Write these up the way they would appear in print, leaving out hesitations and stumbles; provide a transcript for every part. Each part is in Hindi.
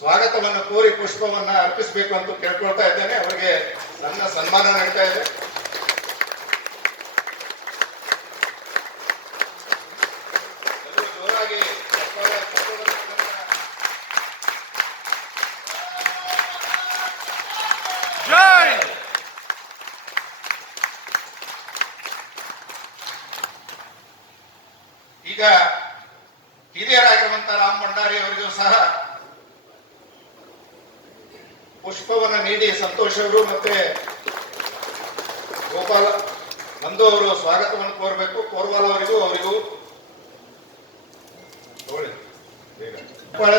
ಸ್ವಾಗತವನ್ನು ಕೋರಿ ಪುಷ್ಪವನ್ನ ಅರ್ಪಿಸಬೇಕು ಅಂತ ಕೇಳ್ಕೊಳ್ತಾ ಇದ್ದೇನೆ. ಅವರಿಗೆ ಸಣ್ಣ ಸನ್ಮಾನ ನಡೀತಾ ಇದೆ. ಜೋರಾಗಿ ಜೈ. ಈಗ ಹಿರಿಯರಾಗಿರುವಂತಹ ರಾಮ್ ಭಂಡಾರಿ ಅವರಿಗೂ ಸಹ ಪುಷ್ಪವನ್ನು ನೀಡಿ ಸಂತೋಷ್ ಅವರು ಮತ್ತೆ ಗೋಪಾಲ ನಂದು ಅವರು ಸ್ವಾಗತವನ್ನು ಕೋರಬೇಕು. ಕೋರ್ವಾಲ್ ಅವರಿಗೂ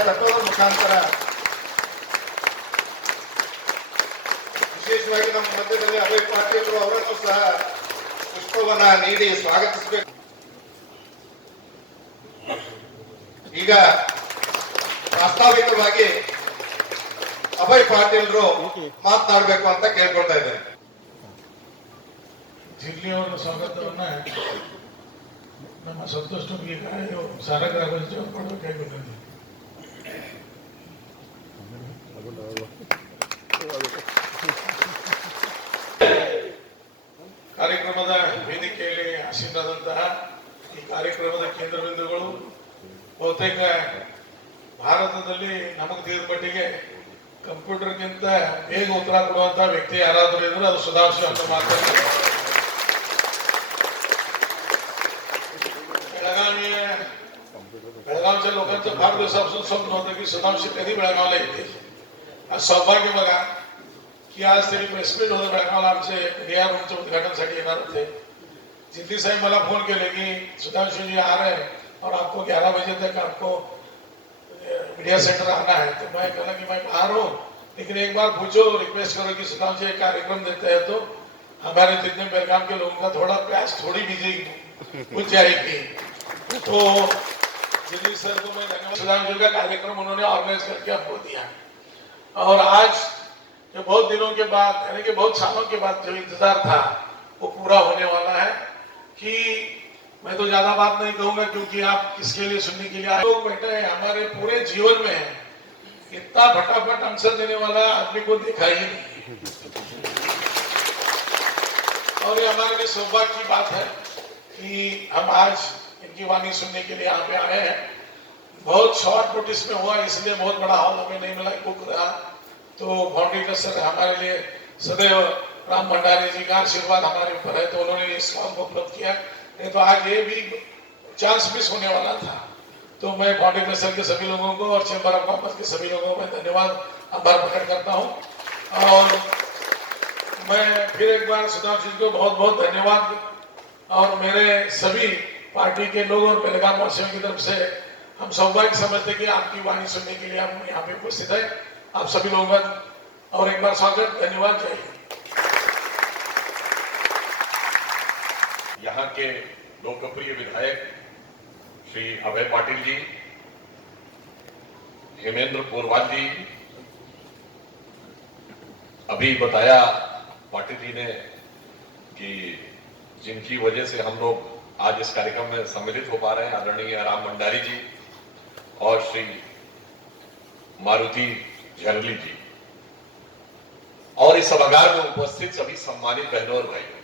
ತಟ್ಟೋದ್ರ ಮುಖಾಂತರ ವಿಶೇಷವಾಗಿ ನಮ್ಮ ಮಧ್ಯದಲ್ಲಿ ಅಭಯ್ ಪಾಟೀಲ್ ಅವರನ್ನು ಸಹ ಪುಷ್ಪವನ್ನ ನೀಡಿ ಸ್ವಾಗತಿಸಬೇಕು. ಈಗ ಪ್ರಾಸ್ತಾವಿಕವಾಗಿ ಅಭಯ್ ಪಾಟೀಲ್ರು ಮಾತನಾಡಬೇಕು ಅಂತ ಕೇಳ್ಕೊಳ್ತಾ ಇದ್ದಾರೆ. ಜಿಲ್ಲೆಯವರ ಸ್ವಾಗತವನ್ನ ನಮ್ಮ ಸಂತೋಷ್ ಸಾರಗ್ರಾಮ ಕೊಡಬೇಕಾಗಿ ಕಾರ್ಯಕ್ರಮದ ವೇದಿಕೆಯಲ್ಲಿ ಆಸೀನರಾದಂತಹ ಈ ಕಾರ್ಯಕ್ರಮದ ಕೇಂದ್ರ ಬಿಂದುಗಳು ಬಹುತೇಕ ಭಾರತದಲ್ಲಿ ನಮಗೆ ತಿಳಿದ ಮಟ್ಟಿಗೆ ಕಂಪ್ಯೂಟರ್ಗಿಂತ ಬೇಗ ಉತ್ತರ ಕೊಡುವಂತಹ ವ್ಯಕ್ತಿ ಯಾರಾದರೂ ಇದ್ರೆ ಅದು ಸುಧಾಂಶು ಅಂತ ಮಾತಾಡ್ತಾರೆ. बेळगावच्या लोकांचं फार दिवसापासून स्वप्न होतं की सुधांशू कधी बेळगावला येते. आज सौभाग्य बघा की आज तरी प्रेसमीट होतं बेळगावला आमचे रिया रूमच्या उद्घाटनासाठी येणार होते. जिद्दी साहेब मला फोन केले की सुधांशु जी आ रहे हैं और आपको 11 बजे तक आपको मीडिया सेंटर आना है. तो मैं कहला कि मैं बाहर हूँ, लेकिन एक बार पूछो, रिक्वेस्ट करो कि सुधांशु एक कार्यक्रम देते हैं तो हमारे जितने बेलगाम के लोगों का थोड़ा प्यास थोड़ी भी बुझ जाएगी. तो दिल्ली सर को मैं धन्यवाद. सुधांशु का कार्यक्रम उन्होंने ऑर्गेनाइज करके आपको दिया और आज जो बहुत दिनों के बाद यानी कि बहुत सालों के बाद जो इंतजार था वो पूरा होने वाला है. कि मैं तो ज्यादा बात नहीं कहूंगा क्योंकि आप किसके लिए सुनने के लिए लोग बैठे हैं. हमारे पूरे जीवन में इतना फटाफट आंसर देने वाला आदमी को देखा ही नहीं और ये हमारे लिए सौभाग्य की बात है कि हम आज इनकी वाणी सुनने के लिए यहाँ पे आए हैं. बहुत शॉर्ट नोटिस में हुआ इसलिए बहुत बड़ा हॉल हमें नहीं मिला, बुक रहा. तो फाउंडेटर सर हमारे लिए सदैव राम भंडारी जी का आशीर्वाद हमारे ऊपर है, तो उन्होंने इस काम को उपलब्ध किया. नहीं तो आज ये भी चांस मिस होने वाला था. तो मैं फाउंडेटर सर के सभी लोगों को और चैम्बर ऑफ कॉमर्स के सभी लोगों को धन्यवाद आभार प्रकट करता हूँ. और मैं फिर एक बार सुधांशु जी को बहुत बहुत धन्यवाद और मेरे सभी पार्टी के लोग और बेलगाम वासियों की तरफ से हम सौभाग्य समझते कि आपकी वाणी सुनने के लिए हम यहाँ पे उपस्थित है. आप सभी लोगों का और एक बार स्वागत, धन्यवाद. जय हिंद. यहाँ के लोकप्रिय विधायक श्री अभय पाटिल जी, हेमेंद्र कोरवाल जी, अभी बताया पाटिल जी ने कि जिनकी वजह से हम लोग आज इस कार्यक्रम में सम्मिलित हो पा रहे हैं, आदरणीय राम भंडारी जी और श्री मारुति झरली जी और इस सभागार में उपस्थित सभी सम्मानित बहनों और भाइयों.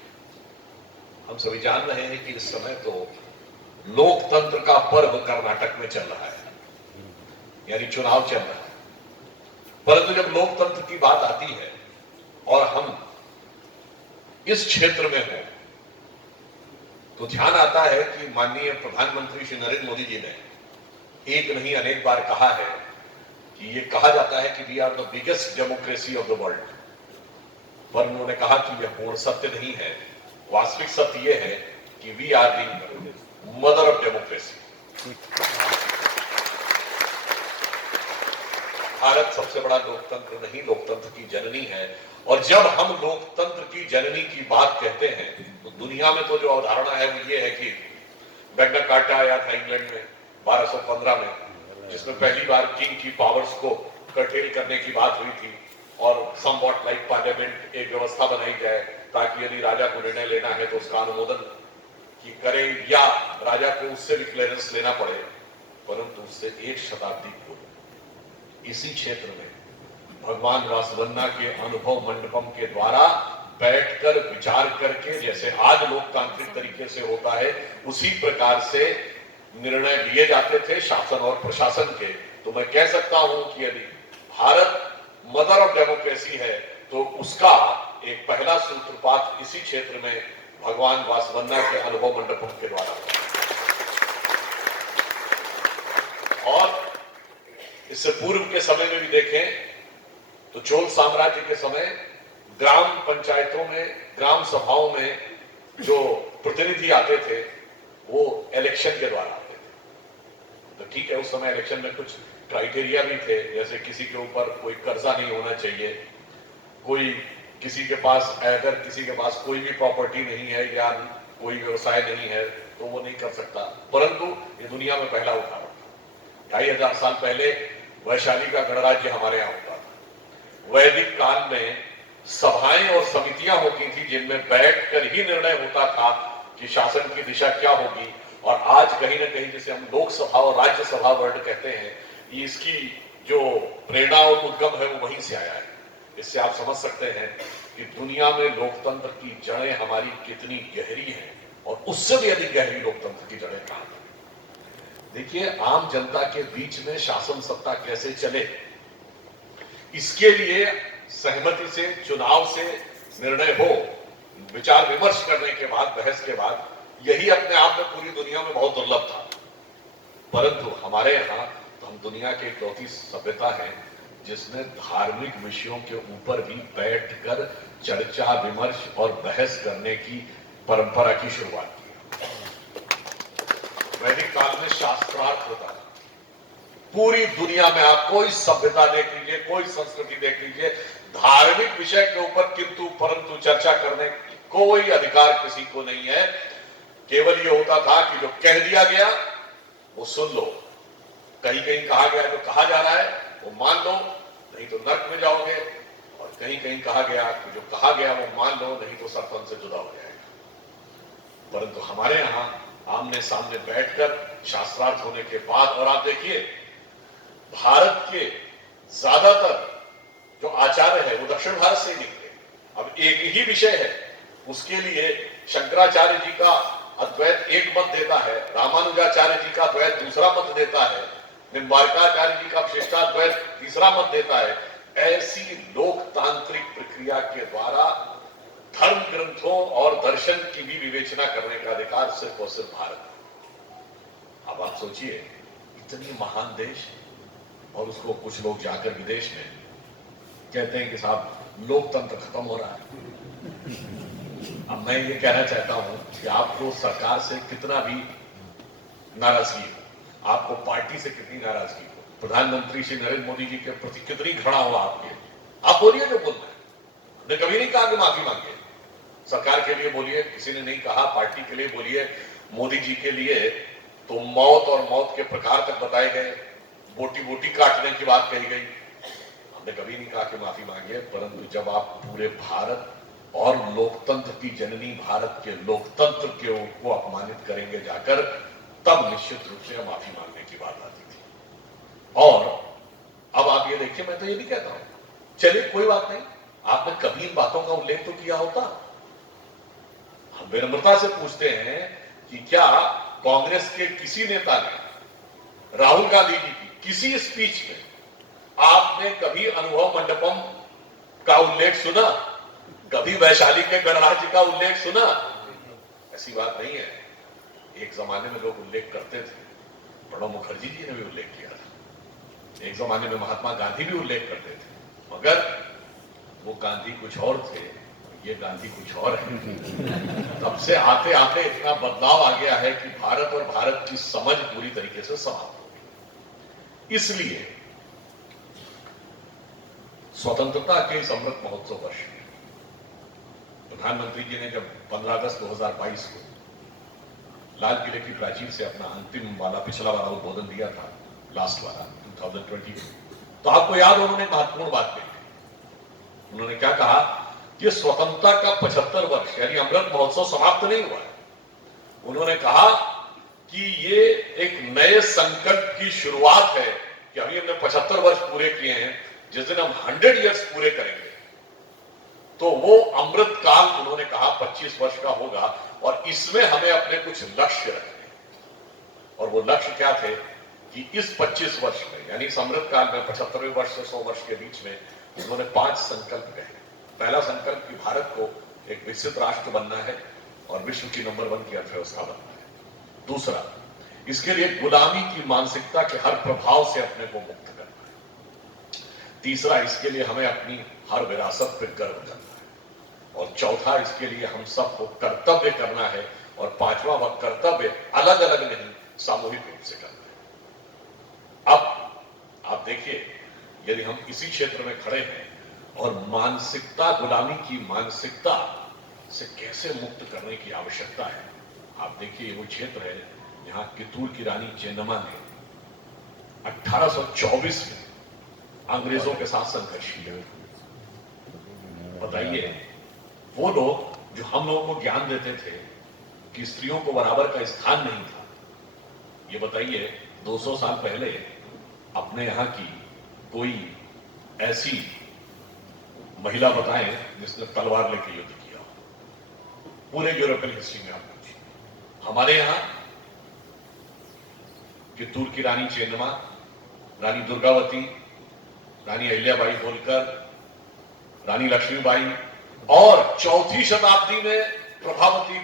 हम सभी जान रहे हैं कि इस समय तो लोकतंत्र का पर्व कर्नाटक में चल रहा है, यानी चुनाव चल रहा है. परंतु जब लोकतंत्र की बात आती है और हम इस क्षेत्र में हो तो ध्यान आता है कि माननीय प्रधानमंत्री श्री नरेंद्र मोदी जी ने एक नहीं अनेक बार कहा है कि ये कहा जाता है कि we are the biggest democracy of the world. पर उन्होंने कहा कि यह पूर्ण सत्य नहीं है. वास्तविक सत्य यह है कि we are the mother of democracy. Bharat सबसे बड़ा लोकतंत्र नहीं, लोकतंत्र की जननी है. और जब हम लोकतंत्र की जननी की बात कहते हैं तो दुनिया में तो जो अवधारणा है वो ये है कि मैग्ना कार्टा आया था इंग्लैंड में 1215 में, जिसमें पहली बार किंग की पावर्स को कर्टेल करने की बात हुई थी और समवॉट लाइक पार्लियामेंट एक व्यवस्था बनाई जाए ताकि यदि राजा को निर्णय लेना है तो उसका अनुमोदन की करे या राजा को उससे भी क्लियरेंस लेना पड़े. परंतु उससे एक शताब्दी पूर्व इसी क्षेत्र में भगवान वासवन्ना के अनुभव मंडपम के द्वारा बैठकर विचार करके, जैसे आज लोकतांत्रिक तरीके से होता है, उसी प्रकार से निर्णय लिए जाते थे शासन और प्रशासन के। तो मैं कह सकता हूं कि यदि भारत मदर ऑफ डेमोक्रेसी है तो उसका एक पहला सूत्रपात इसी क्षेत्र में भगवान वासवन्ना के अनुभव मंडपम के द्वारा हुआ। और इससे पूर्व के समय में भी देखें तो चोल साम्राज्य के समय ग्राम पंचायतों में, ग्राम सभाओं में जो प्रतिनिधि आते थे वो इलेक्शन के द्वारा आते थे। तो ठीक है, उस समय इलेक्शन में कुछ क्राइटेरिया भी थे, जैसे किसी के ऊपर कोई कर्जा नहीं होना चाहिए, कोई किसी के पास, अगर किसी के पास कोई भी प्रॉपर्टी नहीं है या कोई व्यवसाय नहीं है तो वो नहीं कर सकता। परंतु ये दुनिया में पहला उठाव था। 2500 साल पहले वैशाली का गणराज्य हमारे यहाँ होता था। वैदिक काल में सभाएं और समितियां होती थी जिनमें बैठकर ही निर्णय होता था कि शासन की दिशा क्या होगी। और आज कहीं ना कहीं जिसे हम लोकसभा और राज्यसभा वर्ड कहते हैं, इसकी जो प्रेरणा और उद्गम है वो वहीं से आया है। इससे आप समझ सकते हैं कि दुनिया में लोकतंत्र की जड़ें हमारी कितनी गहरी हैं और उससे भी अधिक गहरी लोकतंत्र की जड़ें कहां हैं। देखिए, आम जनता के बीच में शासन सत्ता कैसे चले, इसके लिए सहमति से, चुनाव से निर्णय हो, विचार विमर्श करने के बाद, बहस के बाद, यही अपने आप में पूरी दुनिया में बहुत दुर्लभ था। परंतु हमारे यहां तो हम दुनिया की इकलौती सभ्यता है जिसने धार्मिक विषयों के ऊपर भी बैठकर चर्चा विमर्श और बहस करने की परंपरा की शुरुआत की। वैदिक काल में शास्त्रार्थ होता था। पूरी दुनिया में आप कोई सभ्यता देख लीजिए, कोई संस्कृति देख लीजिए, धार्मिक विषय के ऊपर किंतु परंतु चर्चा करने की कोई अधिकार किसी को नहीं है। केवल ये होता था कि जो कह दिया गया वो सुन लो, कहीं कहीं कहा गया जो कहा जा रहा है वो मान लो, नहीं तो नर्क में जाओगे, और कहीं कहीं कहा गया कि जो कहा गया वो मान लो, नहीं तो सरपंच से जुदा हो जाएगा। परंतु हमारे यहां आमने सामने बैठकर शास्त्रार्थ होने के बाद, और आप देखिए भारत के ज्यादातर जो आचार्य है वो दक्षिण भारत से ही निकले। अब एक ही विषय है, उसके लिए शंकराचार्य जी का अद्वैत एक मत देता है, रामानुजाचार्य जी का द्वैत दूसरा मत देता है, निम्बार्काचार्य जी का विशिष्टाद्वैत तीसरा मत देता है। ऐसी लोकतांत्रिक प्रक्रिया के द्वारा धर्म ग्रंथों और दर्शन की भी विवेचना करने का अधिकार सिर्फ और सिर्फ भारत है। अब आप सोचिए, इतनी महान देश, और उसको कुछ लोग जाकर विदेश में कहते हैं कि साहब लोकतंत्र खत्म हो रहा है। अब मैं ये कहना चाहता हूं कि आपको सरकार से कितना भी नाराजगी हो, आपको पार्टी से कितनी नाराजगी हो, प्रधानमंत्री श्री नरेंद्र मोदी जी के प्रति कितनी घृणा हो आपके, आप बोलिए जो बोलना है। हमने कभी नहीं कहा कि माफी मांगे, सरकार के लिए बोलिए, किसी ने नहीं कहा पार्टी के लिए बोलिए। मोदी जी के लिए तो मौत और मौत के प्रकार तक बताए गए, बोटी बोटी काटने की बात कही गई। हमने कभी नहीं कहा कि माफी मांगिए, परंतु जब आप पूरे भारत और लोकतंत्र की जननी भारत के लोकतंत्र को अपमानित करेंगे जाकर, तब निश्चित रूप से माफी मांगने की बात आती थी। और अब आप ये देखिए, मैं तो ये नहीं कहता हूं, चलिए कोई बात नहीं, आपने कभी इन बातों का उल्लेख तो किया होता। हम विनम्रता से पूछते हैं कि क्या कांग्रेस के किसी नेता ने राहुल गांधी जी की किसी स्पीच में आपने कभी अनुभव मंडपम का उल्लेख सुना? कभी वैशाली के गणराज्य का उल्लेख सुना? ऐसी बात नहीं है। एक जमाने में लोग उल्लेख करते थे, प्रणब मुखर्जी जी ने भी उल्लेख किया था, एक जमाने में महात्मा गांधी भी उल्लेख करते थे, मगर वो गांधी कुछ और थे, ये गांधी कुछ और है। तब से आते आते इतना बदलाव आ गया है कि भारत और भारत की समझ पूरी तरीके से समाप्त हो गई। इसलिए स्वतंत्रता के इस अमृत महोत्सव वर्ष में प्रधानमंत्री जी ने जब 15 अगस्त 2022 को लाल किले की प्राचीर से अपना अंतिम वाला, पिछला वाला उद्बोधन दिया था, लास्ट वाला 2020, तो आपको याद, उन्होंने महत्वपूर्ण बात कही। उन्होंने क्या कहा कि स्वतंत्रता का 75 वर्ष यानी अमृत महोत्सव समाप्त नहीं हुआ है। उन्होंने कहा कि ये एक नए संकल्प की शुरुआत है कि अभी हमने 75 वर्ष पूरे किए हैं, जिस दिन हम 100 इयर्स पूरे करेंगे तो वो अमृत काल उन्होंने कहा 25 वर्ष का होगा, और इसमें हमें अपने कुछ लक्ष्य रखने। और वो लक्ष्य क्या थे कि इस 25 वर्ष में, यानी इस अमृत काल में 75वें वर्ष से 100 वर्ष के बीच में उन्होंने 5 संकल्प कहे। पहला संकल्प कि भारत को एक विकसित राष्ट्र बनना है और विश्व की नंबर 1 की अर्थव्यवस्था बनना है। दूसरा, इसके लिए गुलामी की मानसिकता के हर प्रभाव से अपने को मुक्त करना है। तीसरा, इसके लिए हमें अपनी हर विरासत पर गर्व करना है। और चौथा, इसके लिए हम सबको कर्तव्य करना है। और पांचवा, वह कर्तव्य अलग अलग नहीं, सामूहिक रूप से करना है। अब आप देखिए, यदि हम इसी क्षेत्र में खड़े हैं और मानसिकता, गुलामी की मानसिकता से कैसे मुक्त करने की आवश्यकता है। आप देखिए, वो क्षेत्र है जहां कित्तूर की रानी चेन्नम्मा ने 1824 में अंग्रेजों के साथ संघर्ष किया। बताइए, वो लोग जो हम लोगों को ज्ञान देते थे कि स्त्रियों को बराबर का स्थान नहीं था, ये बताइए 200 साल पहले अपने यहां की कोई ऐसी महिला बताएं जिसने तलवार लेकर युद्ध किया? पूरे यूरोपियन हिस्ट्री में आप पूछिए। हमारे यहां कित्तूर की रानी चेन्नम्मा, रानी दुर्गावती, रानी अहिल्याबाई होलकर, रानी लक्ष्मीबाई और 4वीं शताब्दी में प्रभावती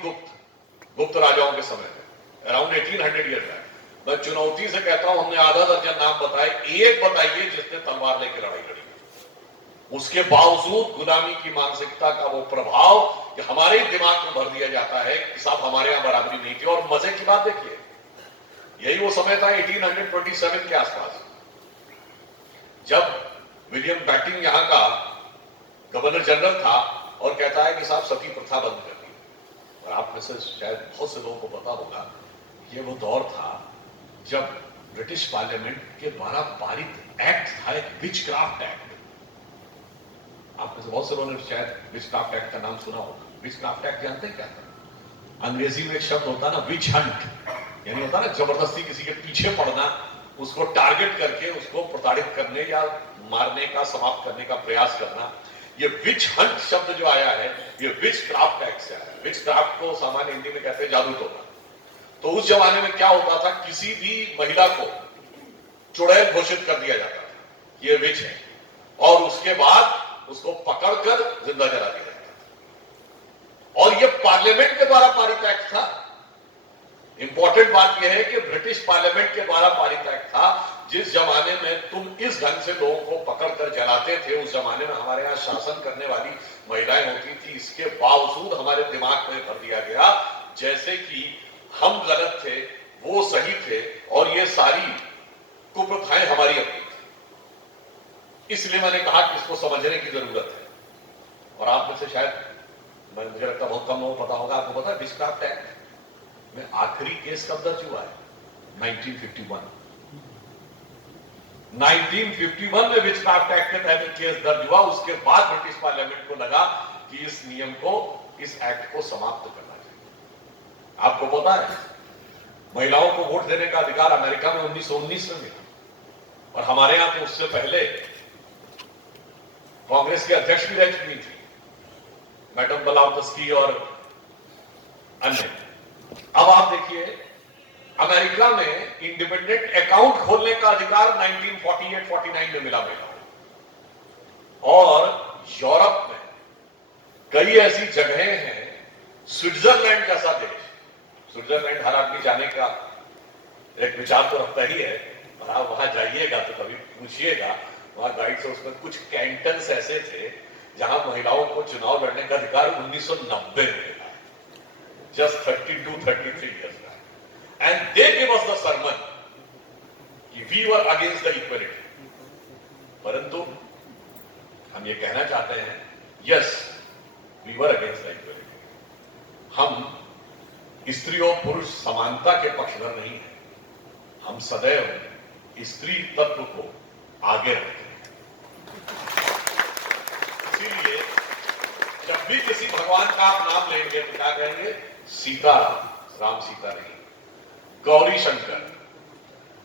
गुप्त राजाओं के समय में, अराउंड 1800 ईयर बैक। मैं चुनौती से कहता हूं, हमने आधा दर्जन नाम बताए, एक बताइए जिसने तलवार लेकर लड़ाई लड़ी। उसके बावजूद गुलामी की मानसिकता का वो प्रभाव कि हमारे दिमाग में भर दिया जाता है कि साहब हमारे यहां बराबरी नहीं थी। और मजे की बात देखिए, यही वो समय था 1827 के आसपास, जब विलियम बैटिंग यहां का गवर्नर जनरल था और कहता है कि साहब सती प्रथा बंद कर दी। और आप में से शायद बहुत से लोगों को पता होगा, ये वो दौर था जब ब्रिटिश पार्लियामेंट के द्वारा पारित एक्ट था, एक विचक्राफ्ट एक्ट। आप में से बहुत से लोगों ने शायद विचक्राफ्ट एक्ट का नाम सुना होगा। विचक्राफ्ट एक्ट जानते हैं क्या था? अंग्रेजी में एक शब्द होता है ना, विच हंट, यानी होता है ना जबरदस्ती किसी के पीछे पड़ना, उसको टारगेट करके उसको प्रताड़ित करने या मारने का, समाप्त करने का प्रयास करना। ये विच हंट शब्द जो आया है, ये विच क्राफ्ट एक्ट से आया है। विच क्राफ्ट को सामान्य हिंदी में कहते हैं जादू टोना। तो उस जमाने में क्या होता था, किसी भी महिला को चुड़ैल घोषित कर दिया जाता था, ये विच है, और उसके बाद उसको पकड़कर जिंदा जला दिया जाता था। और ये पार्लियामेंट के द्वारा पारित एक्ट था। इंपॉर्टेंट बात यह है कि ब्रिटिश पार्लियामेंट के द्वारा पारित एक्ट था। जिस जमाने में तुम इस ढंग से लोगों को पकड़कर जलाते थे, उस जमाने में हमारे यहां शासन करने वाली महिलाएं होती थी। इसके बावजूद हमारे दिमाग में भर दिया गया जैसे कि हम गलत थे, वो सही थे, और ये सारी कुप्रथाएं हमारी अपनी थी। इसलिए मैंने कहा कि इसको समझने की जरूरत है। और आप में से शायद, मुझे लगता है बहुत कम लोगों को पता होगा, आपको पता है विचक्राफ्ट एक्ट में आखिरी केस कब दर्ज हुआ है? 1951। 1951 में विचक्राफ्ट एक्ट के तहत केस दर्ज हुआ। उसके बाद ब्रिटिश पार्लियामेंट को लगा कि इस नियम को, इस एक्ट को समाप्त करना चाहिए। आपको पता है, महिलाओं को वोट देने का अधिकार अमेरिका में 1919 में मिला, और हमारे यहां तो उससे पहले कांग्रेस के अध्यक्ष भी रह चुकी थी, मैडम बलावस्की और अन्य। अब आप देखिए, अमेरिका में इंडिपेंडेंट अकाउंट खोलने का अधिकार 1948-49 में मिला महिलाओं को। और यूरोप में कई ऐसी जगहें हैं, स्विट्जरलैंड जैसा देश, स्विट्जरलैंड हर आदमी जाने का एक विचार तो रखता ही है, और आप वहां जाइएगा तो कभी पूछिएगा वहां गाइड से, उसमें कुछ कैंटन्स ऐसे थे जहां महिलाओं को चुनाव लड़ने का अधिकार 1990 में मिला, just 32-33 years back. And they gave us the sermon कि we were against the equality. परंतु हम ये कहना चाहते हैं, yes, we were against the equality. हम स्त्री और पुरुष समानता के पक्षधर नहीं हैं। हम सदैव स्त्री तत्व को आगे रखते हैं। इसीलिए जब भी किसी भगवान का आप नाम लेंगे तो क्या कहेंगे? सीता राम सीता नहीं, गौरी शंकर,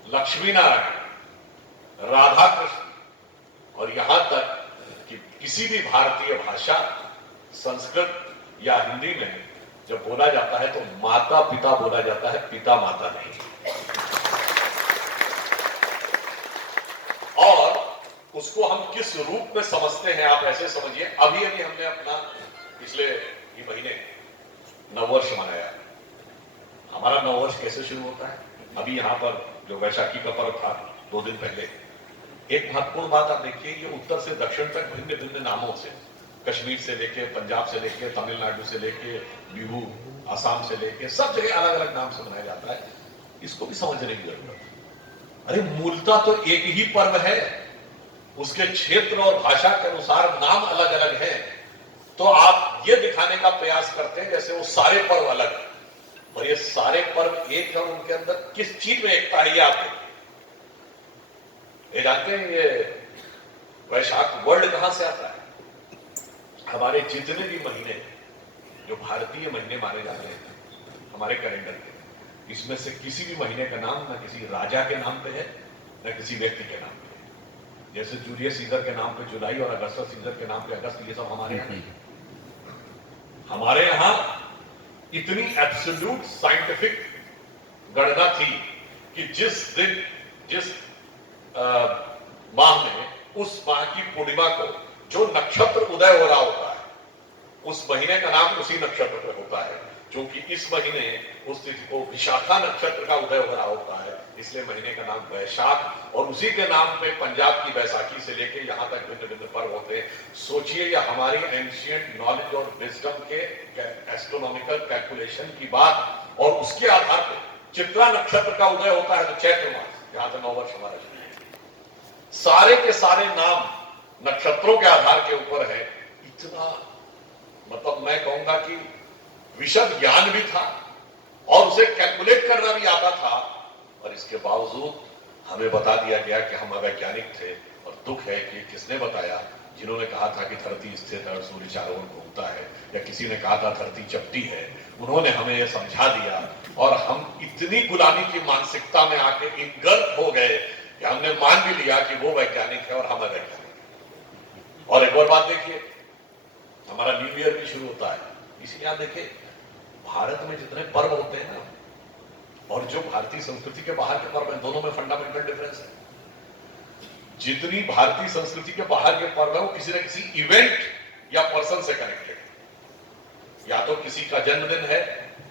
लक्ष्मी नारायण, राधा कृष्ण और यहां तक कि किसी भी भारतीय भाषा, संस्कृत या हिंदी में जब बोला जाता है तो माता पिता बोला जाता है, पिता माता नहीं। और उसको हम किस रूप में समझते हैं, आप ऐसे समझिए, अभी हमने अपना पिछले ही महीने नववर्ष मनाया। हमारा नववर्ष कैसे शुरू होता है? अभी यहां पर जो वैशाखी का पर्व था 2 दिन पहले, एक महत्वपूर्ण बात आप देखिए, ये उत्तर से दक्षिण तक भिन्न भिन्न नामों से, कश्मीर से लेके, पंजाब से लेके, तमिलनाडु से लेके, बिहू, असम से लेके, सब जगह अलग अलग नाम से मनाया जाता है। इसको भी समझने की जरूरत है। अरे मूलतः तो एक ही पर्व है, उसके क्षेत्र और भाषा के अनुसार नाम अलग अलग है। तो आप ये दिखाने का प्रयास करते हैं जैसे वो सारे पर्व अलग है, और ये सारे पर्व एक है, उनके अंदर किस चीज में एकता है ये आप देखिए। ये जानते हैं ये वैशाख वर्ड कहां से आता है? हमारे जितने भी महीने जो भारतीय महीने माने जाते हैं हमारे कैलेंडर के, इसमें से किसी भी महीने का नाम ना किसी राजा के नाम पे है, ना किसी व्यक्ति के नाम पे है। जैसे जूलियस सीजर के नाम पे जुलाई और अगस्टस सीजर के नाम पे अगस्त, ये सब हमारे यहाँ नहीं। हमारे यहां इतनी एब्सोल्यूट साइंटिफिक गणना थी कि जिस दिन, जिस माह में, उस माह की पूर्णिमा को जो नक्षत्र उदय हो रहा होता है, उस महीने का नाम उसी नक्षत्र पर होता है। क्योंकि इस महीने उस तिथि को विशाखा नक्षत्र का उदय हो रहा होता है, इसलिए महीने का नाम वैशाख, और उसी के नाम पे पंजाब की बैसाखी से लेके यहां तक भिन्न भिन्न पर्व होते हैं। सोचिए ये हमारी एंशिएंट नॉलेज और विजडम के एस्ट्रोनॉमिकल कैलकुलेशन की बात, और उसके आधार पर चित्रा नक्षत्र का उदय होता है तो चैत्र मास, जहां से नववर्ष हमारा शुरू है। सारे के सारे नाम नक्षत्रों के आधार के ऊपर है। इतना, मतलब मैं कहूंगा कि विशद ज्ञान भी था और उसे कैलकुलेट करना भी आता था, और इसके बावजूद हमें बता दिया गया कि हम अवैज्ञानिक थे। और दुख है कि किसने बताया, जिन्होंने कहा था कि धरती स्थिर है और सूर्य चारों ओर घूमता है, या किसी ने कहा था धरती चपटी है, उन्होंने हमें यह समझा दिया, और हम इतनी गुलामी की मानसिकता में आके इंगल्फ हो गए कि हमने मान भी लिया कि वो वैज्ञानिक है और हम अवैज्ञानिक। और एक और बात देखिए, हमारा न्यू ईयर भी शुरू होता है, इसी यहां देखिए भारत में जितने पर्व होते हैं ना, और जो भारतीय संस्कृति के बाहर के पर्व हैं, दोनों में फंडामेंटल डिफरेंस है। जितनी भारतीय संस्कृति के बाहर के पर्व है वो किसी न किसी इवेंट या पर्सन से कनेक्टेड है। या तो किसी का जन्मदिन है,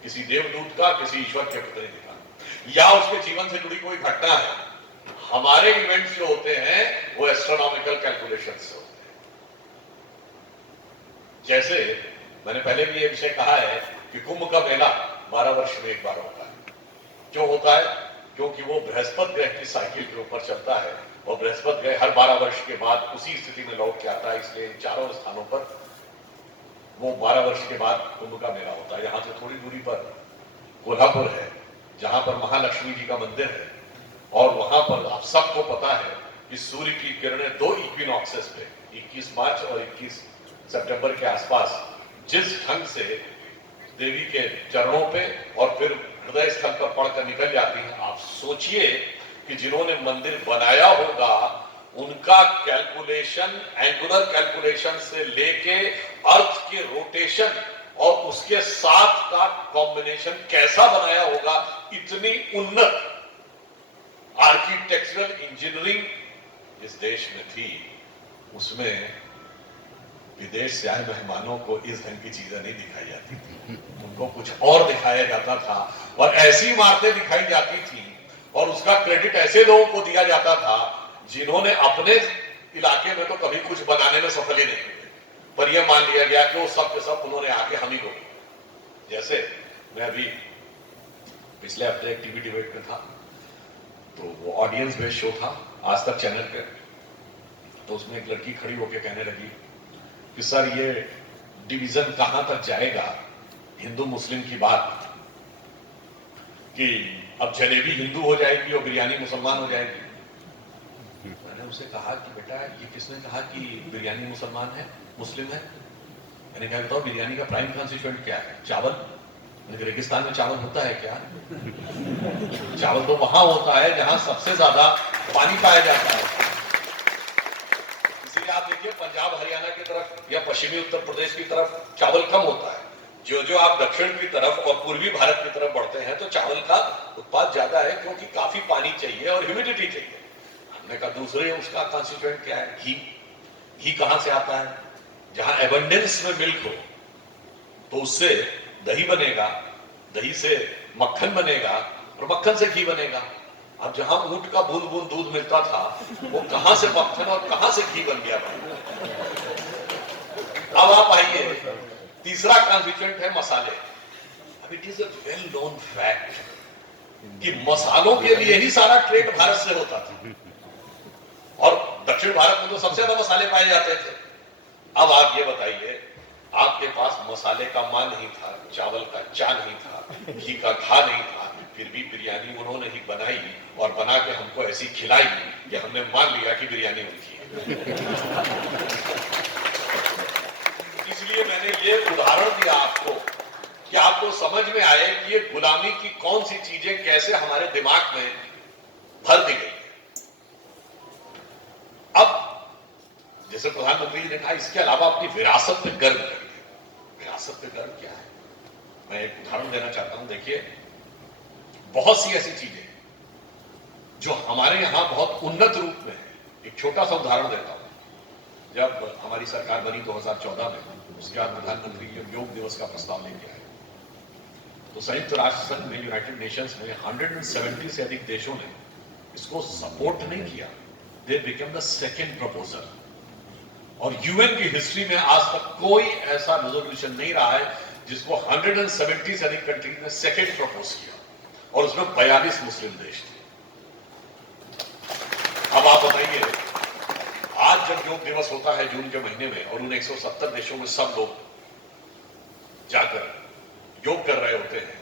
किसी देवदूत का, किसी ईश्वर के प्रतिनिधि का, या उसके जीवन से जुड़ी कोई घटना है। हमारे इवेंट्स जो होते हैं वो एस्ट्रोनॉमिकल कैलकुलेशन से होते हैं। जैसे मैंने पहले भी ये विषय कहा है कि कुंभ का मेला 12 वर्ष में एक बार होता है। क्यों होता है? क्योंकि वो बृहस्पति ग्रह की साइकिल के ऊपर चलता है, और बृहस्पति ग्रह हर 12 वर्ष के बाद उसी स्थिति में लौट के आता है। इसलिए इन चारों स्थानों पर वो 12 वर्ष के बाद कुंभ का मेला होता है। यहाँ से थोड़ी दूरी पर कोल्हापुर है, जहां पर महालक्ष्मी जी का मंदिर है, और वहां पर आप सबको पता है कि सूर्य की किरणें 2 इक्विनॉक्सेस पे 21 मार्च और 21 सितंबर के आसपास जिस ढंग से देवी के चरणों पे और फिर हृदय स्थल पर पड़कर निकल जाती है, आप सोचिए कि जिन्होंने मंदिर बनाया होगा उनका कैलकुलेशन, एंगुलर कैलकुलेशन से लेके अर्थ के रोटेशन और उसके साथ का कॉम्बिनेशन कैसा बनाया होगा। इतनी उन्नत आर्किटेक्चरल इंजीनियरिंग इस देश में थी, उसमें विदेश से आए मेहमानों को इस ढंग की चीजें नहीं दिखाई जाती थी, उनको कुछ और दिखाया जाता था, और ऐसी इमारतें दिखाई जाती थी, और उसका क्रेडिट ऐसे लोगों को दिया जाता था जिन्होंने अपने इलाके में तो कभी कुछ बनाने में सफल ही नहीं हुए, पर यह मान लिया गया कि वो सब के सब उन्होंने आके हम ही को। जैसे मैं अभी पिछले हफ्ते एक टीवी डिबेट में था, तो वो ऑडियंस बेस्ड शो था आज तक चैनल पे, तो उसमें एक लड़की खड़ी होकर कहने लगी कि सर ये डिवीजन कहां तक जाएगा हिंदू मुस्लिम की बात, कि अब जलेबी हिंदू हो जाएगी और बिरयानी मुसलमान हो जाएगी। मैंने उसे कहा कि बेटा ये किसने कहा कि बिरयानी मुसलमान है, मुस्लिम है? मैंने कहा बताओ बिरयानी का प्राइम कॉन्स्टिट्यूएंट क्या है? चावल। मैंने कहा रेगिस्तान में चावल होता है क्या? चावल तो वहां होता है जहां सबसे ज्यादा पानी पाया जाता है। पंजाब हरियाणा की तरफ या पश्चिमी उत्तर प्रदेश की तरफ चावल कम होता है। जो जो आप दक्षिण की तरफ और पूर्वी भारत की तरफ बढ़ते हैं तो चावल का उत्पाद ज्यादा है, क्योंकि काफी पानी चाहिए और ह्यूमिडिटी चाहिए। हमने कहा दूसरे उसका कॉन्स्टिट्यूएंट क्या है? घी। घी कहां से आता है? जहां एबंडेंस में मिल्क हो तो उससे दही बनेगा, दही से मक्खन बनेगा और मक्खन से घी बनेगा। अब जहां ऊंट का बूंद बूंद दूध मिलता था वो कहां से मक्खन और कहां से घी बन गया भाई? अब आप आइए, तीसरा कॉन्स्टिट्यूएंट है मसाले। अब it is a well known fact कि मसालों के लिए ही सारा ट्रेड भारत से होता था और दक्षिण भारत में तो सबसे ज्यादा मसाले पाए जाते थे। अब आप ये बताइए, आपके पास मसाले का मां नहीं था, चावल का चा नहीं था, घी का घा नहीं था, फिर भी बिरयानी उन्होंने ही बनाई और बना के हमको ऐसी खिलाई कि हमने मान लिया कि बिरयानी उनकी है। इसलिए मैंने ये उदाहरण दिया आपको कि आपको समझ में आए कि ये गुलामी की कौन सी चीजें कैसे हमारे दिमाग में भर दी गई। अब जैसे प्रधानमंत्री जी ने कहा, इसके अलावा अपनी विरासत पे गर्व करिए। विरासत पे गर्व क्या है? मैं एक उदाहरण देना चाहता हूं। देखिए, बहुत सी ऐसी चीजें जो हमारे यहां बहुत उन्नत रूप में है। एक छोटा सा उदाहरण देता हूं। जब हमारी सरकार बनी 2014 में, उसके बाद प्रधानमंत्री योग दिवस का प्रस्ताव लेके आए तो संयुक्त राष्ट्र संघ में, यूनाइटेड नेशंस में 170 से अधिक देशों ने इसको सपोर्ट नहीं किया। They became the second proposal. और यूएन की हिस्ट्री में आज तक कोई ऐसा रेजोल्यूशन नहीं रहा है जिसको 170 से अधिक कंट्रीज ने सेकेंड प्रपोज किया और उसमें 42 मुस्लिम देश थे। अब आप बताइए, आज जब योग दिवस होता है जून के महीने में और उन 170 देशों में सब लोग जाकर योग कर रहे होते हैं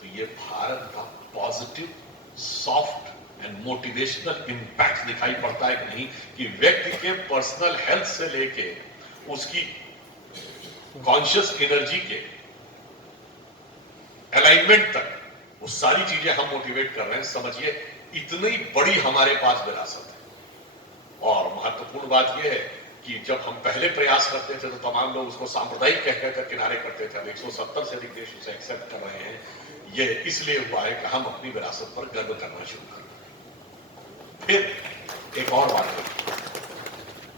तो ये भारत का positive, soft and motivational impact दिखाई पड़ता है कि नहीं, कि व्यक्ति के पर्सनल हेल्थ से लेके उसकी कॉन्शियस एनर्जी के अलाइनमेंट तक वो सारी चीजें हम मोटिवेट कर रहे हैं। समझिए, इतनी बड़ी हमारे पास विरासत है। और महत्वपूर्ण बात यह है कि जब हम पहले प्रयास करते थे तो तमाम लोग उसको सांप्रदायिक कह कहकर किनारे करते थे। अब 170 से अधिक देश उसे एक्सेप्ट कर रहे हैं। यह इसलिए हुआ है कि हम अपनी विरासत पर गर्व करना शुरू कर। फिर एक और बात है,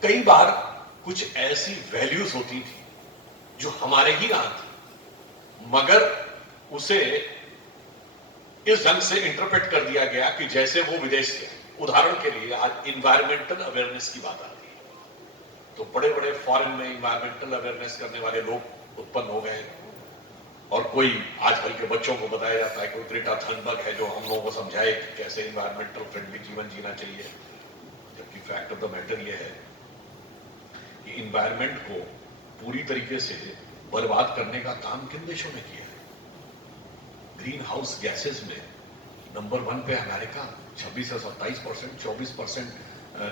कई बार कुछ ऐसी वैल्यूज होती थी जो हमारे ही यहां थी, मगर उसे इस ढंग से इंटरप्रेट कर दिया गया कि जैसे वो विदेश से। उदाहरण के लिए आज इन्वायरमेंटल अवेयरनेस की बात आती है तो बड़े बड़े फॉरेन में इन्वायरमेंटल अवेयरनेस करने वाले लोग उत्पन्न हो गए और कोई आजकल के बच्चों को बताया जाता है, कोई ग्रेटा थनबर्ग है जो हम लोगों को समझाए कि कैसे इन्वायरमेंटल फ्रेंडली जीवन जीना चाहिए। जबकि फैक्ट ऑफ द मैटर यह है कि इन्वायरमेंट को पूरी तरीके से बर्बाद करने का काम किन देशों ने किया है? ग्रीन हाउस गैसेज में नंबर 1 पे अमेरिका 26 से 27%, 24%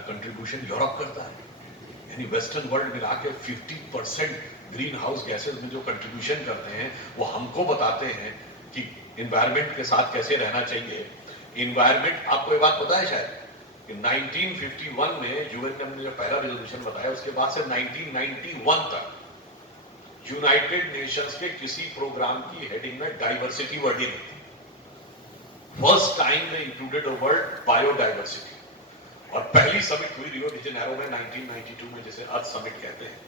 कंट्रीब्यूशन यूरोप करता है। यानी वेस्टर्न वर्ल्ड मिला के 50% ग्रीन हाउस गैसेज में जो कंट्रीब्यूशन करते हैं वो हमको बताते हैं कि इन्वायरमेंट के साथ कैसे रहना चाहिए। इन्वायरमेंट, आपको ये बात पता है शायद कि 1951 में यूएन ने हमने जो पहला रेजोल्यूशन बताया, उसके बाद से 1991 तक यूनाइटेड नेशंस के किसी प्रोग्राम की हेडिंग में डाइवर्सिटी वर्डिंग थी। First time they included a word biodiversity. और पहली समिट हुई रियो डी जेनेरो में 1992 में, जिसे अर्थ समिट कहते हैं।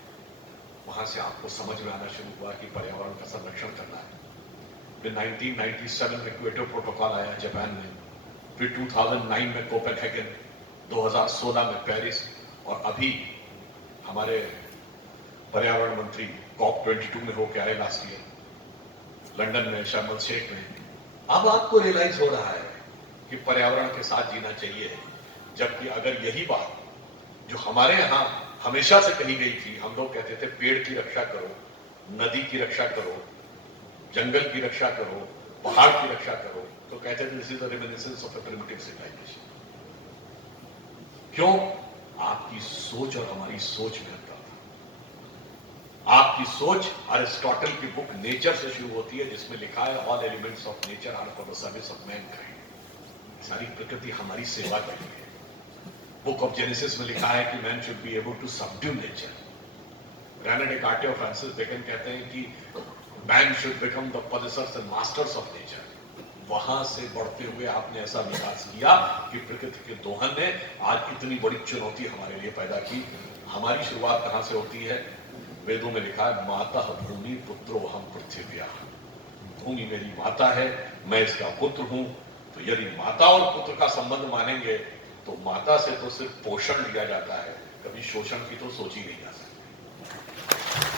वहां से आपको समझ में आना शुरू हुआ कि पर्यावरण का संरक्षण करना है। फिर 1997 में क्योटो प्रोटोकॉल आया जापान में, फिर 2009 में कोपेनहेगन, 2016 में पेरिस, और अभी हमारे पर्यावरण मंत्री COP22 में होकर आए लास्ट ईयर लंदन में, शर्म एल शेख में। अब आपको रियलाइज हो रहा है कि पर्यावरण के साथ जीना चाहिए। जबकि अगर यही बात जो हमारे यहां हमेशा से कही गई थी, हम लोग कहते थे पेड़ की रक्षा करो, नदी की रक्षा करो, जंगल की रक्षा करो, पहाड़ की रक्षा करो, तो कहते थे this is the reminiscence of a primitive civilisation. क्यों? आपकी सोच और हमारी सोच में अंतर था। आपकी सोच अरिस्टोटल की बुक नेचर से शुरू होती है, जिसमें लिखा है all elements of nature are for the service of mankind. सारी प्रकृति हमारी सेवा के लिए। बुक ऑफ जेनेसिस में लिखा है कि man should be able to subdue nature. Rene Descartes और फ्रांसिस बेकन कहते हैं कि man should become the possessors and masters of nature. वहां से बढ़ते हुए आपने ऐसा विकास किया कि प्रकृति के दोहन ने आज इतनी बड़ी चुनौती हमारे लिए पैदा की। हमारी शुरुआत कहां से होती है? वेदों में लिखा है, माता भूमि पुत्रो हम पृथ्व्या। भूमि मेरी माता है, मैं इसका पुत्र हूं। तो यदि माता और पुत्र का संबंध मानेंगे तो माता से तो सिर्फ पोषण लिया जाता है, कभी शोषण की तो सोच ही नहीं जा सकती।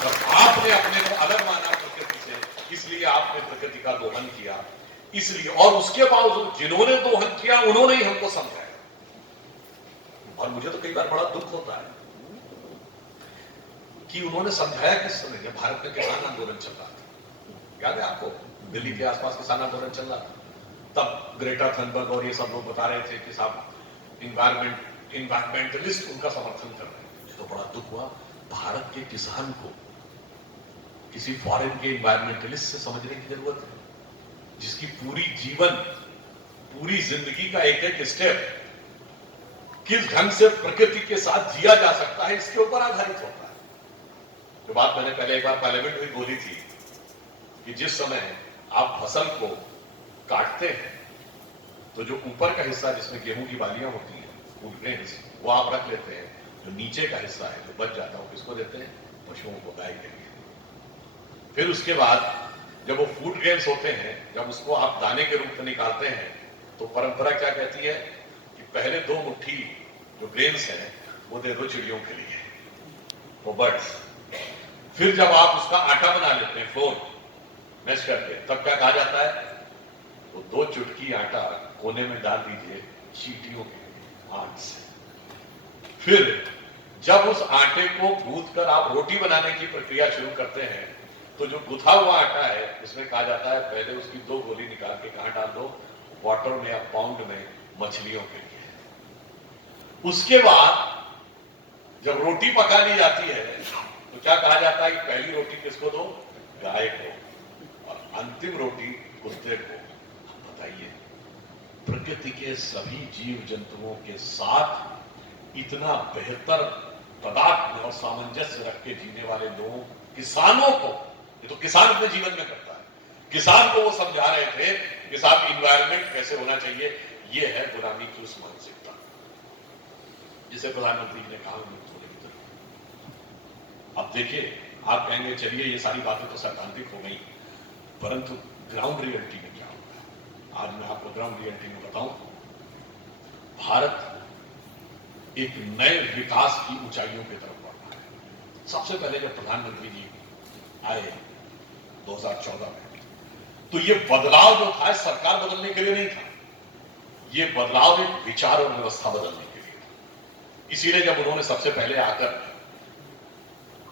तो आपने अपने को अलग माना प्रकृति से, इसलिए आपने प्रकृति का दोहन किया। इसलिए, और उसके बावजूद जिन्होंने दोहन किया उन्होंने ही हमको समझाया। और मुझे तो कई बार बड़ा दुख होता है कि उन्होंने समझाया किस समय, जब भारत में किसान आंदोलन चल रहा था। याद है आपको? दिल्ली के आसपास किसान आंदोलन चल रहा था। तब ग्रेटा थनबर्ग और ये सब लोग बता रहे थे कि साहब इन्वायरमेंटलिस्ट उनका समर्थन कर रहे हैं। मुझे तो बड़ा दुख हुआ, भारत के किसान को किसी फॉरेन के इन्वायरमेंटलिस्ट से समझने की जरूरत है, जिसकी पूरी जीवन, पूरी जिंदगी का एक एक स्टेप किस ढंग से प्रकृति के साथ जिया जा सकता है, इसके ऊपर आधारित होता है। जो बात मैंने पहले एक बार पार्लियामेंट में बोली थी कि जिस समय आप फसल को काटते हैं तो जो ऊपर का हिस्सा जिसमें गेहूं की बालियां होती हैं, फूड ग्रेन्स, वो आप रख लेते हैं। जो नीचे का हिस्सा है, जो बच जाता है, वो किसको देते हैं? पशुओं को, गाय के लिए। फिर उसके बाद जब वो फूड ग्रेन्स होते हैं, जब उसको आप दाने के रूप में निकालते हैं, तो परंपरा क्या कहती है कि पहले 2 मुट्ठी जो ग्रेन्स हैं वो दे दो चिड़ियों के लिए, वो बर्ड्स। फिर जब आप उसका आटा बना लेते हैं, फ्लोर मैश करके, तब क्या कहा जाता है? वो 2 चुटकी आटा कोने में डाल दीजिए चींटियों के आंच से। फिर जब उस आटे को गूंथ कर आप रोटी बनाने की प्रक्रिया शुरू करते हैं, तो जो गुथा हुआ आटा है उसमें कहा जाता है पहले उसकी 2 गोली निकाल के कहां डाल दो? वाटर में या पाउंड में, मछलियों के लिए। उसके बाद जब रोटी पका ली जाती है तो क्या कहा जाता है कि पहली रोटी किसको दो? गाय को, और अंतिम रोटी कुत्ते को। बताइए, प्रकृति के सभी जीव जंतुओं के साथ इतना बेहतर पदार्थ और सामंजस्य रख के जीने वाले लोगों, किसानों को, ये तो किसान अपने जीवन में करता है, किसान को वो समझा रहे थे कि साहब इन्वायरमेंट कैसे होना चाहिए। ये है गुलामी की उस मानसिकता जिसे प्रधानमंत्री जी ने कहा मुक्त होने की जरूरत। अब देखिए, आप कहेंगे चलिए ये सारी बातें तो सैद्धांतिक हो गई, परंतु ग्राउंड रियलिटी में क्या होता है? आज मैं आपको ग्राउंड रियलिटी में बताऊं। भारत एक नए विकास की ऊंचाइयों की तरफ बढ़ रहा है। सबसे पहले जब प्रधानमंत्री जी आए 2014 में, तो ये बदलाव जो था सरकार बदलने के लिए नहीं था, ये बदलाव एक विचार और व्यवस्था बदलने के लिए था। इसीलिए जब उन्होंने सबसे पहले आकर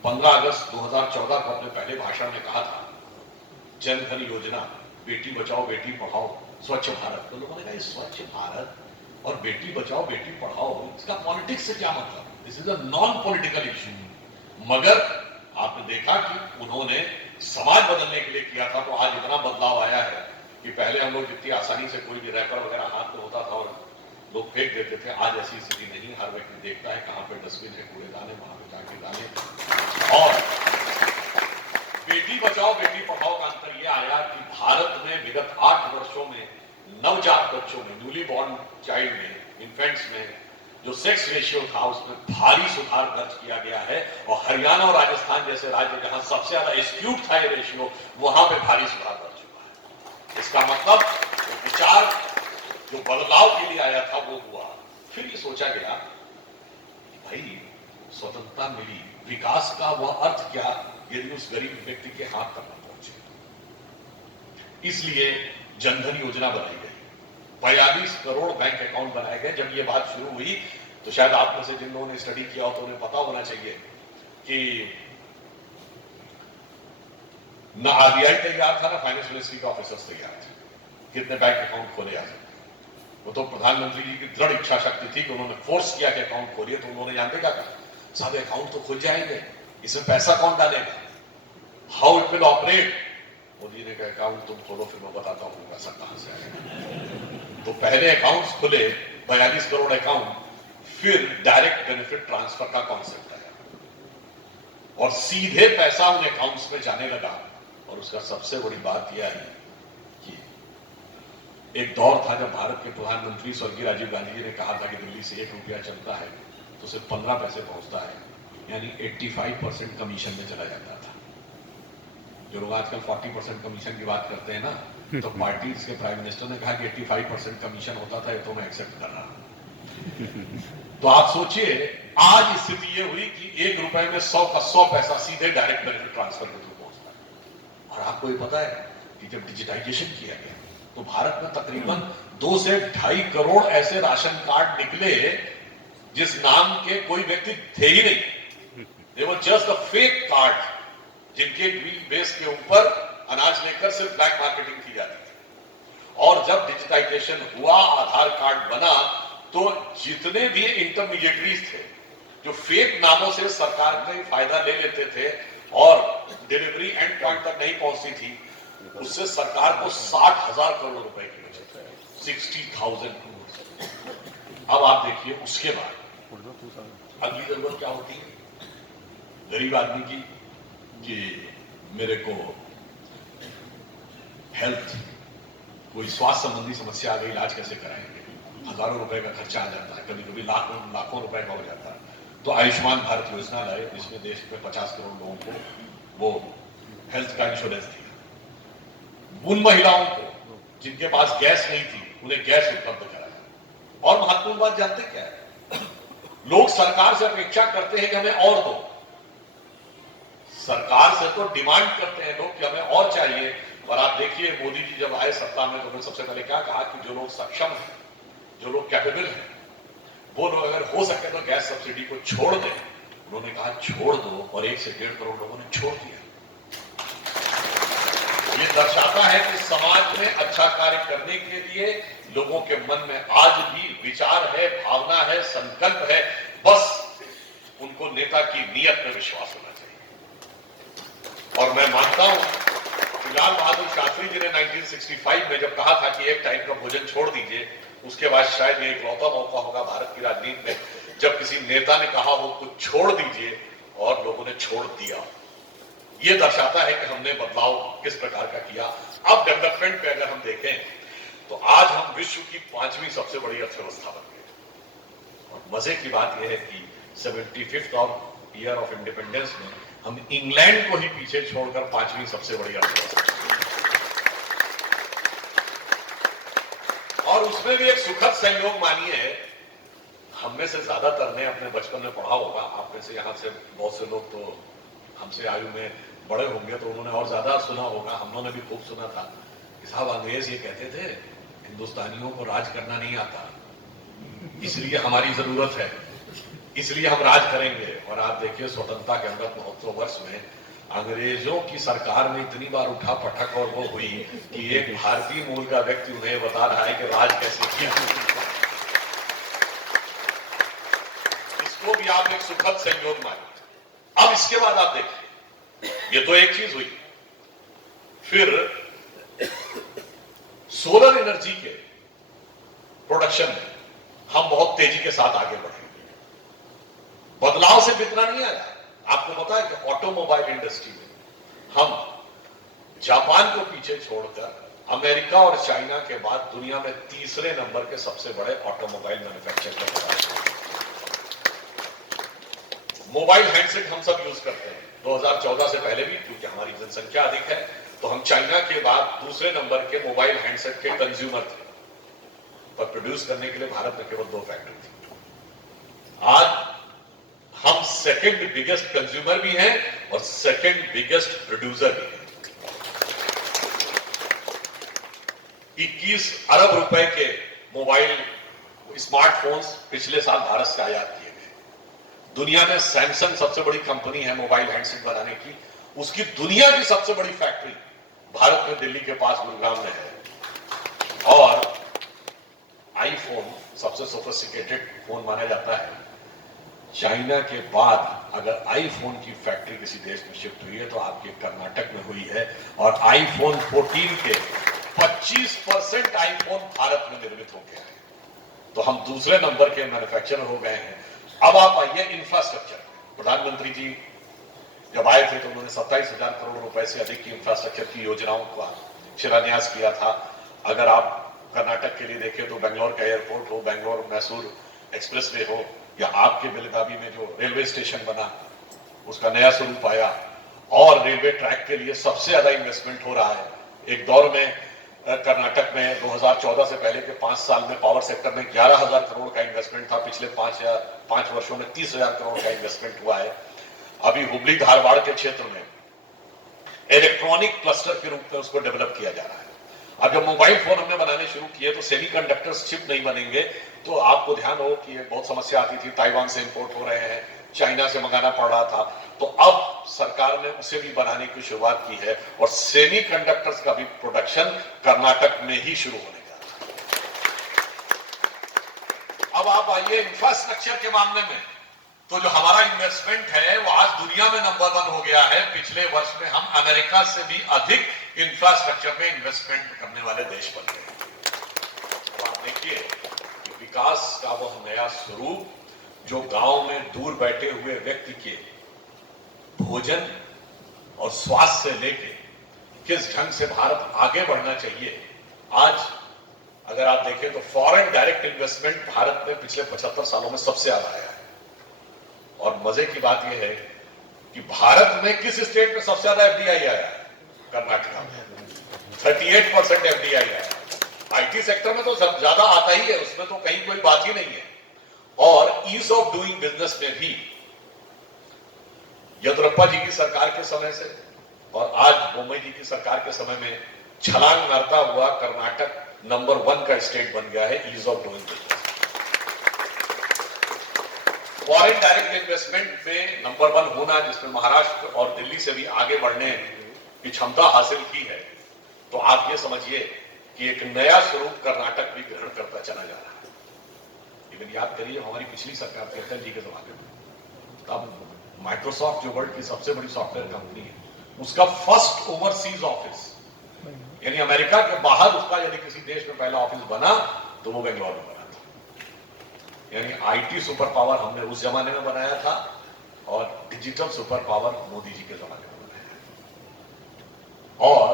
15 अगस्त 2014 को अपने पहले भाषण में कहा था, जन धन योजना, बेटी बचाओ बेटी पढ़ाओ, स्वच्छ भारत, तो लोगों ने कहा स्वच्छ भारत और बेटी बचाओ बेटी पढ़ाओ, इसका पॉलिटिक्स से क्या मतलब? This is a non political issue. मगर आपने देखा कि उन्होंने समाज बदलने के लिए किया था, तो आज इतना बदलाव आया है कि पहले हम लोग जितनी आसानी से कोई भी रैपर वगैरह हाथ में होता था और लोग फेंक देते थे, आज ऐसी स्थिति नहीं। हर व्यक्ति देखता है कहां पे डस्टबिन है, कूड़ेदान है, वहां पे जाके डालें। और बेटी बचाओ बेटी पढ़ाओ का अंतर यह आया कि भारत में विगत 8 वर्षों में नवजात बच्चों में, न्यूली बॉर्न चाइल्ड में, इन्फेंट्स में जो सेक्स रेशियो था उसमें भारी सुधार दर्ज किया गया है। और हरियाणा और राजस्थान जैसे राज्य जहां सबसे ज्यादा स्क्यूड था ये रेशियो, वहां पे भारी सुधार दर्ज हुआ है। इसका मतलब जो विचार, जो बदलाव के लिए आया था वो हुआ। फिर ये सोचा गया कि भाई स्वतंत्रता मिली, विकास का वह अर्थ क्या यदि उस गरीब व्यक्ति के हाथ तक न पहुंचे। इसलिए जनधन योजना बनाई गई, 42 करोड़ बैंक अकाउंट बनाए गए। जब ये बात शुरू हुई तो शायद आप में से जिन लोगों ने स्टडी किया हो तो उन्हें पता होना चाहिए कि ना आरबीआई तैयार था, ना फाइनेंस मिनिस्ट्री के ऑफिसर्स तैयार थे कितने बैंक अकाउंट खोले जा सकते। वो तो प्रधानमंत्री जी की दृढ़ इच्छा शक्ति थी कि उन्होंने फोर्स किया कि अकाउंट खोलिए। तो उन्होंने जानते क्या कहा? साहब अकाउंट तो खुल जाएंगे, इसमें पैसा कौन डालेगा, how it will operate? Modi ने कहा अकाउंट तुम खोलो, फिर मैं बताता हूं पैसा कहां से आएगा। तो पहले अकाउंट्स खुले, 42 करोड़ अकाउंट, फिर डायरेक्ट बेनिफिट ट्रांसफर का कॉन्सेप्ट आया। और सीधे पैसा उन अकाउंट्स में जाने लगा। और उसका सबसे बड़ी बात यह है कि एक दौर था जब भारत के प्रधानमंत्री स्वर्गीय राजीव गांधी जी ने कहा था कि दिल्ली से 1 रुपया चलता है तो सिर्फ 15 पैसे पहुंचता है, यानी 85% कमीशन में चला जाता था। जो लोग आजकल 40% कमीशन की बात करते हैं ना, तो पार्टी के प्राइम मिनिस्टर ने कहा कि 85% कमीशन होता था, ये तो मैं एक्सेप्ट कर रहा हूं। तो आप सोचिए आज स्थिति ये हुई कि 1 रुपए में 100 का 100 पैसा सीधे डायरेक्ट बेनिफिट ट्रांसफर के थ्रू पहुंचता है। और आपको ये पता है कि जब डिजिटाइजेशन किया गया तो भारत में तकरीबन 2 से 2.5 करोड़ ऐसे राशन कार्ड निकले जिस नाम के कोई व्यक्ति थे ही नहीं। They were just a fake card जिनके बेस के ऊपर अनाज लेकर सिर्फ ब्लैक मार्केटिंग की जाती थी। और जब डिजिटाइजेशन हुआ, आधार कार्ड बना, तो जितने भी इंटरमीडिएटरीज थे जो फेक नामों से सरकार का फायदा ले लेते थे और डिलीवरी एंड पॉइंट तक नहीं पहुंचती थी, उससे सरकार को 60,000 करोड़ रुपए की बचत है, 60,000 करोड़। अब आप देखिए उसके बाद अगली जरूरत क्या होती है गरीब आदमी की, कि मेरे को हेल्थ कोई स्वास्थ्य संबंधी समस्या आ गई, इलाज कैसे कराएंगे, हजारों रुपए का खर्चा आ जाता है, कभी कभी लाखों रुपए का हो जाता है। तो आयुष्मान भारत योजना लाए जिसमें देश में 50 करोड़ लोगों को वो हेल्थ का इंश्योरेंस दिया। उन महिलाओं को जिनके पास गैस नहीं थी उन्हें गैस उपलब्ध कराया। और महत्वपूर्ण बात जानते क्या है, लोग सरकार से अपेक्षा करते हैं कि हमें और दो, सरकार से तो डिमांड करते हैं लोग कि हमें और चाहिए। और आप देखिए मोदी जी जब आए सत्ता में तो उन्होंने सबसे पहले क्या कहा कि जो लोग सक्षम हैं, जो लोग कैपेबल हैं, वो लोग अगर हो सके तो गैस सब्सिडी को छोड़ दें। उन्होंने कहा छोड़ दो, और 1 से 1.5 करोड़ लोगों ने छोड़ दिया। ये दर्शाता है कि समाज में अच्छा कार्य करने के लिए लोगों के मन में आज भी विचार है, भावना है, संकल्प है, बस उनको नेता की नीयत में विश्वास होना चाहिए। और मैं मानता हूं लाल बहादुर शास्त्री जी ने 1965 में जब कहा था कि 1 टाइम का भोजन छोड़ दीजिए, उसके बाद शायद ये इकलौता मौका होगा भारत की राजनीति में जब किसी नेता ने कहा हो कुछ छोड़ दीजिए और लोगों ने छोड़ दिया। ये दर्शाता है कि हमने बदलाव किस प्रकार का किया। अब डेवलपमेंट पे अगर हम देखें तो आज हम विश्व की 5वीं सबसे बड़ी अर्थव्यवस्था बन गए। और मजे की बात यह है कि 75th ईयर ऑफ इंडिपेंडेंस में हम इंग्लैंड को ही पीछे छोड़कर 5वीं सबसे बड़ी अर्थव्यवस्था, और उसमें भी एक सुखद संयोग मानिए, हम में से ज्यादातर ने अपने बचपन में पढ़ा होगा, आप में से यहां से बहुत से लोग तो हमसे आयु में बड़े होंगे तो उन्होंने और ज्यादा सुना होगा, हम लोगों ने भी खूब सुना था कि साहब अंग्रेज ये कहते थे हिंदुस्तानियों को राज करना नहीं आता, इसलिए हमारी जरूरत है, इसलिए हम राज करेंगे। और आप देखिए स्वतंत्रता के अमृत महोत्सव वर्ष में अंग्रेजों की सरकार में इतनी बार उठा पटक और वो हुई कि एक भारतीय मूल का व्यक्ति उन्हें बता रहा है कि राज कैसे किया। इसको भी आप एक सुखद संयोग मानिए। अब इसके बाद आप देखिए, ये तो एक चीज हुई, फिर सोलर एनर्जी के प्रोडक्शन में हम बहुत तेजी के साथ आगे बढ़े। बदलाव से इतना नहीं आया, आपको पता है कि ऑटोमोबाइल इंडस्ट्री में हम जापान को पीछे छोड़कर अमेरिका और चाइना के बाद दुनिया में 3रे नंबर के सबसे बड़े ऑटोमोबाइल मैन्युफैक्चरर हैं। मोबाइल हैंडसेट हम सब यूज करते हैं 2014 से पहले भी, क्योंकि हमारी जनसंख्या अधिक है तो हम चाइना के बाद 2रे नंबर के मोबाइल हैंडसेट के कंज्यूमर थे, पर प्रोड्यूस करने के लिए भारत में केवल 2 फैक्ट्री थी। आज हम 2nd बिगेस्ट कंज्यूमर भी हैं और 2nd बिगेस्ट प्रोड्यूसर भी हैं। 21 अरब रुपए के मोबाइल स्मार्टफोन्स पिछले साल भारत से आयात किए गए। दुनिया में सैमसंग सबसे बड़ी कंपनी है मोबाइल हैंडसेट बनाने की, उसकी दुनिया की सबसे बड़ी फैक्ट्री भारत में दिल्ली के पास गुरुग्राम में है। और आईफोन सबसे सोफिस्टिकेटेड फोन माना जाता है। चाइना के बाद अगर आईफोन की फैक्ट्री किसी देश में शिफ्ट हुई है तो आपके कर्नाटक में हुई है, और आईफोन 14 के 25% आईफोन भारत में निर्मित हो गया है। तो हम 2रे नंबर के मैन्युफैक्चरर हो गए हैं। अब आप आइए इंफ्रास्ट्रक्चर। प्रधानमंत्री जी जब आए थे तो उन्होंने 27,000 करोड़ रुपए से अधिक की इंफ्रास्ट्रक्चर की योजनाओं का शिलान्यास किया था। अगर आप कर्नाटक के लिए देखें तो बेंगलोर का एयरपोर्ट हो, बेंगलोर मैसूर एक्सप्रेसवे हो, या आपके बेलगावी में जो रेलवे स्टेशन बना उसका नया स्वरूप आया, और रेलवे ट्रैक के लिए सबसे ज्यादा इन्वेस्टमेंट हो रहा है। एक दौर में कर्नाटक में 2014 से पहले के 5 साल में पावर सेक्टर में 11,000 करोड़ का इन्वेस्टमेंट था। पिछले 5 वर्षों में 30,000 करोड़ का इन्वेस्टमेंट हुआ है। अभी हुबली धारवाड़ के क्षेत्र में इलेक्ट्रॉनिक क्लस्टर के रूप में उसको डेवलप किया जा रहा है। अब जब मोबाइल फोन हमने बनाने शुरू किए तो सेमीकंडक्टर्स चिप नहीं बनेंगे, तो आपको ध्यान हो कि बहुत समस्या आती थी, ताइवान से इंपोर्ट हो रहे हैं, चाइना से मंगाना पड़ रहा था। तो अब सरकार ने उसे भी बनाने की शुरुआत की है और सेमीकंडक्टर्स का भी प्रोडक्शन कर्नाटक में ही शुरू होने का। अब आप आइए इंफ्रास्ट्रक्चर के मामले में, तो जो हमारा इन्वेस्टमेंट है वो आज दुनिया में नंबर 1 हो गया है। पिछले वर्ष में हम अमेरिका से भी अधिक इंफ्रास्ट्रक्चर में इन्वेस्टमेंट करने वाले देश बन गए। अब आप देखिए कि विकास का वह नया स्वरूप जो गांव में दूर बैठे हुए व्यक्ति के भोजन और स्वास्थ्य से लेके किस ढंग से भारत आगे बढ़ना चाहिए, आज अगर आप देखें तो फॉरेन डायरेक्ट इन्वेस्टमेंट भारत में पिछले 75 सालों में सबसे ज्यादा आया है। और मजे की बात यह है कि भारत में किस स्टेट में सबसे ज्यादा एफडीआई आया है? कर्नाटक में 38% एफडीआई आया। आईटी सेक्टर में तो सब ज्यादा आता ही है, उसमें तो कहीं कोई बात ही नहीं है। और ईज ऑफ डूइंग बिजनेस में भी येदियुरप्पा जी की सरकार के समय से और आज बोम्मई जी की सरकार के समय में छलांग मारता हुआ कर्नाटक नंबर 1 का स्टेट बन गया है ease of doing business. Foreign direct investment में नंबर 1 होना, जिसमें महाराष्ट्र और दिल्ली से भी आगे बढ़ने की क्षमता हासिल की है, तो आप ये समझिए कि एक नया स्वरूप कर्नाटक भी ग्रहण करता चला जा रहा है। लेकिन याद करिए हमारी पिछली सरकार थी अटल जी के जमाने में, तब माइक्रोसॉफ्ट जो वर्ल्ड की सबसे बड़ी सॉफ्टवेयर कंपनी है, उसका फर्स्ट ओवरसीज ऑफिस यानी अमेरिका के बाहर उसका यदि किसी देश में पहला ऑफिस बना तो वो बेंगलोर में बना था। यानी आईटी सुपर पावर हमने उस जमाने में बनाया था और digital super power Modi ji के जमाने में बनाया है। और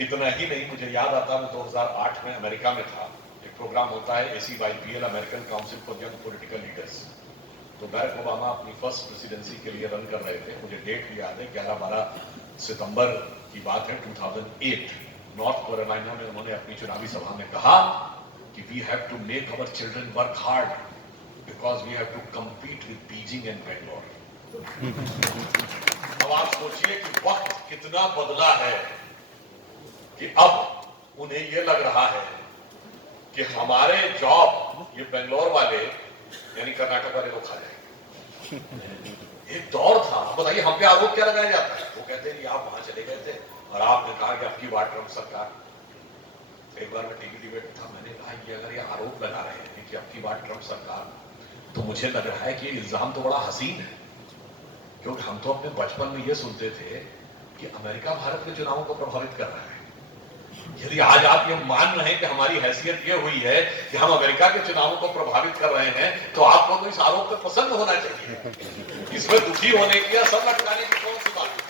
इतना ही नहीं, मुझे याद आता मैं 2008 में अमेरिका में था। एक प्रोग्राम होता है ACYPL, American council for young political leaders. तो बैरक ओबामा अपनी फर्स्ट प्रेसिडेंसी के लिए रन कर रहे थे। मुझे डेट भी याद है, 11-12 सितंबर की बात है 2008। नॉर्थ कैरोलिना में उन्होंने अपनी चुनावी सभा में कहा कि we have to make our children work hard because we have to compete with Beijing and Bangalore. अब आप सोचिए कि वक्त कितना बदला है कि अब उन्हें यह लग रहा है कि हमारे जॉब ये बेंगलोर वाले यानी कर्नाटक वाले लोग खा जाएंगे। एक दौर था, बताइए हम पे आरोप क्या लगाया जाता है? वो कहते हैं कि आप वहां चले गए थे और आपने कहा कि आपकी बार ट्रम्प सरकार। एक बार मैं टीवी डिबेट था, मैंने कहा कि अगर ये आरोप लगा रहे हैं कि आपकी बार ट्रम्प सरकार, तो मुझे लग रहा है कि इल्जाम तो बड़ा हसीन है, क्योंकि हम तो अपने बचपन में ये सुनते थे कि अमेरिका भारत के चुनावों को प्रभावित कर रहा है। यदि आज आप ये मान रहे हैं कि हमारी हैसियत ये हुई है कि हम अमेरिका के चुनावों को प्रभावित कर रहे हैं, तो आपको तो इस आरोप पर प्रसन्न होना चाहिए। इसमें दुखी होने की या सब लटकाने की कौन सी बात है?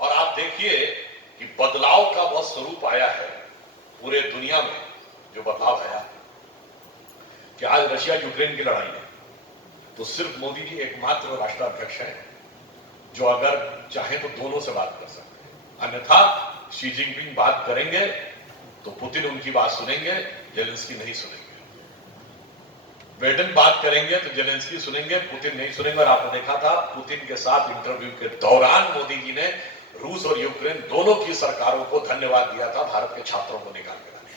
और आप देखिए कि बदलाव का वह स्वरूप आया है पूरे दुनिया में, जो बदलाव आया कि आज रशिया यूक्रेन की लड़ाई है तो सिर्फ मोदी जी एकमात्र राष्ट्राध्यक्ष हैं जो अगर चाहे तो दोनों से बात कर सकते हैं। अन्यथा शी जिनपिंग बात करेंगे तो पुतिन उनकी बात सुनेंगे, जेलेंस्की नहीं सुनेंगे। बाइडेन बात करेंगे तो जेलेंस्की सुनेंगे, पुतिन नहीं सुनेंगे। और आपने देखा था पुतिन के साथ इंटरव्यू के दौरान मोदी जी ने रूस और यूक्रेन दोनों की सरकारों को धन्यवाद दिया था भारत के छात्रों को निकाल के लाने।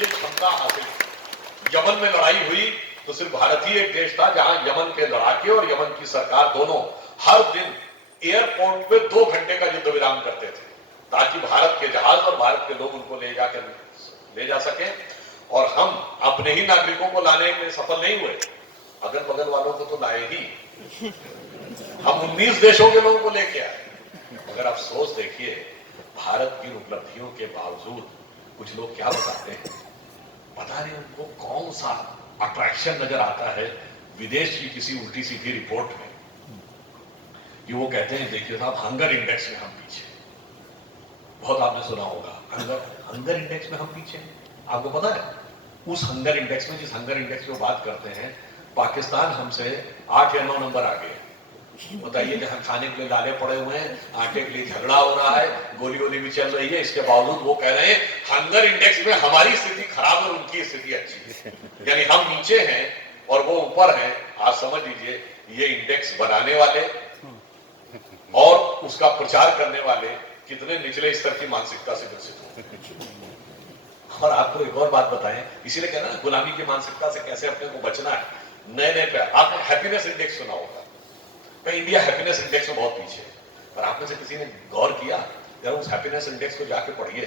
ये क्षमता हासिल। यमन में लड़ाई हुई तो सिर्फ भारत ही एक देश था जहां यमन के लड़ाके और यमन की सरकार दोनों हर दिन एयरपोर्ट पे 2 घंटे का युद्ध विराम करते थे ताकि भारत के जहाज और भारत के लोग उनको ले जा सके। और हम अपने ही नागरिकों को लाने में सफल नहीं हुए, अगल बगल वालों को तो लाए ही। हम 19 देशों के लोगों को लेके आए। अगर आप सोच देखिए, भारत की उपलब्धियों के बावजूद कुछ लोग क्या बताते हैं, पता नहीं उनको कौन सा अट्रैक्शन नजर आता है विदेश की किसी उल्टी सीधी रिपोर्ट में कि वो कहते हैं देखिए साहब हंगर इंडेक्स में हम पीछे, बहुत आपने सुना होगा हंगर इंडेक्स में हम पीछे। आपको पता है उस हंगर इंडेक्स में, जिस हंगर इंडेक्स की वो बात करते हैं, पाकिस्तान हमसे 8 या 9 नंबर आगे है। बताइए जहां खाने के लिए लाले पड़े हुए हैं, आटे के लिए झगड़ा हो रहा है, गोली गोली भी चल रही है, इसके बावजूद वो कह रहे हैं हंगर इंडेक्स में हमारी स्थिति खराब और उनकी स्थिति अच्छी है। यानी हम नीचे हैं और वो ऊपर हैं। आप समझ लीजिए ये इंडेक्स बनाने वाले और उसका प्रचार करने वाले कितने निचले स्तर की मानसिकता से ग्रसित हो। और आपको एक और बात बताएं, इसीलिए कहना ना गुलामी की मानसिकता से कैसे अपने को बचना है। नए नए पे आपने हैप्पीनेस इंडेक्स सुना होगा, इंडिया हैप्पीनेस इंडेक्स में बहुत पीछे है, पर आप में से किसी ने गौर किया जरा उस हैप्पीनेस इंडेक्स को जाके पढ़िए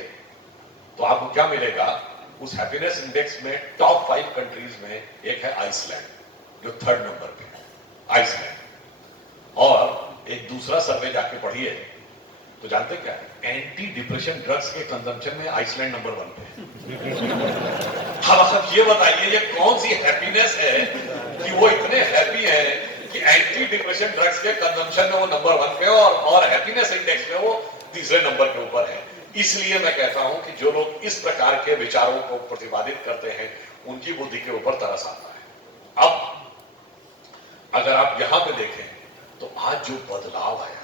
तो आपको क्या मिलेगा। उस हैप्पीनेस इंडेक्स में टॉप 5 कंट्रीज में एक है आइसलैंड जो 3rd नंबर पे है, आइसलैंड। और एक दूसरा सर्वे जाके पढ़िए तो जानते क्या है, एंटी डिप्रेशन ड्रग्स के कंजम्पशन में आइसलैंड नंबर 1 पे है। अब आप ये बताइए ये कौन सी हैप्पीनेस है कि वो इतने हैप्पी है कि एंटी डिप्रेशन ड्रग्स के कंजम्पशन में वो नंबर 1 पे और हैप्पीनेस इंडेक्स में वो 3रे नंबर के ऊपर है। इसलिए मैं कहता हूं कि जो लोग इस प्रकार के विचारों को प्रतिपादित करते हैं उनकी बुद्धि के ऊपर तरस आता है। अब अगर आप यहां पे देखें तो आज जो बदलाव आया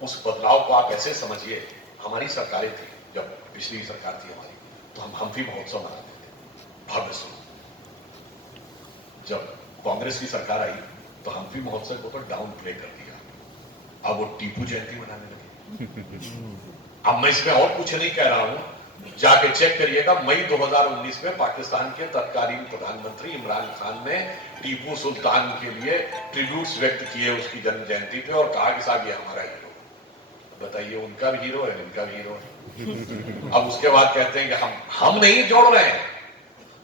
उस बदलाव को आप ऐसे समझिए, हमारी सरकारें थी, जब पिछली सरकार थी हमारी, तो हम हम्फी महोत्सव मनाते थे भव्य स्वरूप। जब कांग्रेस की सरकार आई तो हम्फी महोत्सव को तो डाउन प्ले कर दिया, अब वो टीपू जयंती मनाने लगे। अब मैं इसमें और कुछ नहीं कह रहा हूं, जाके चेक करिएगा। मई 2019 में पाकिस्तान के तत्कालीन प्रधानमंत्री इमरान खान ने टीपू सुल्तान के लिए ट्रिब्यूट्स व्यक्त किए उसकी जन्म जयंती पे और कहा कि साहब ये हमारा हीरो। बताइए उनका भी हीरो है, इनका भी हीरो है। अब उसके बाद कहते हैं कि हम नहीं जोड़ रहे हैं,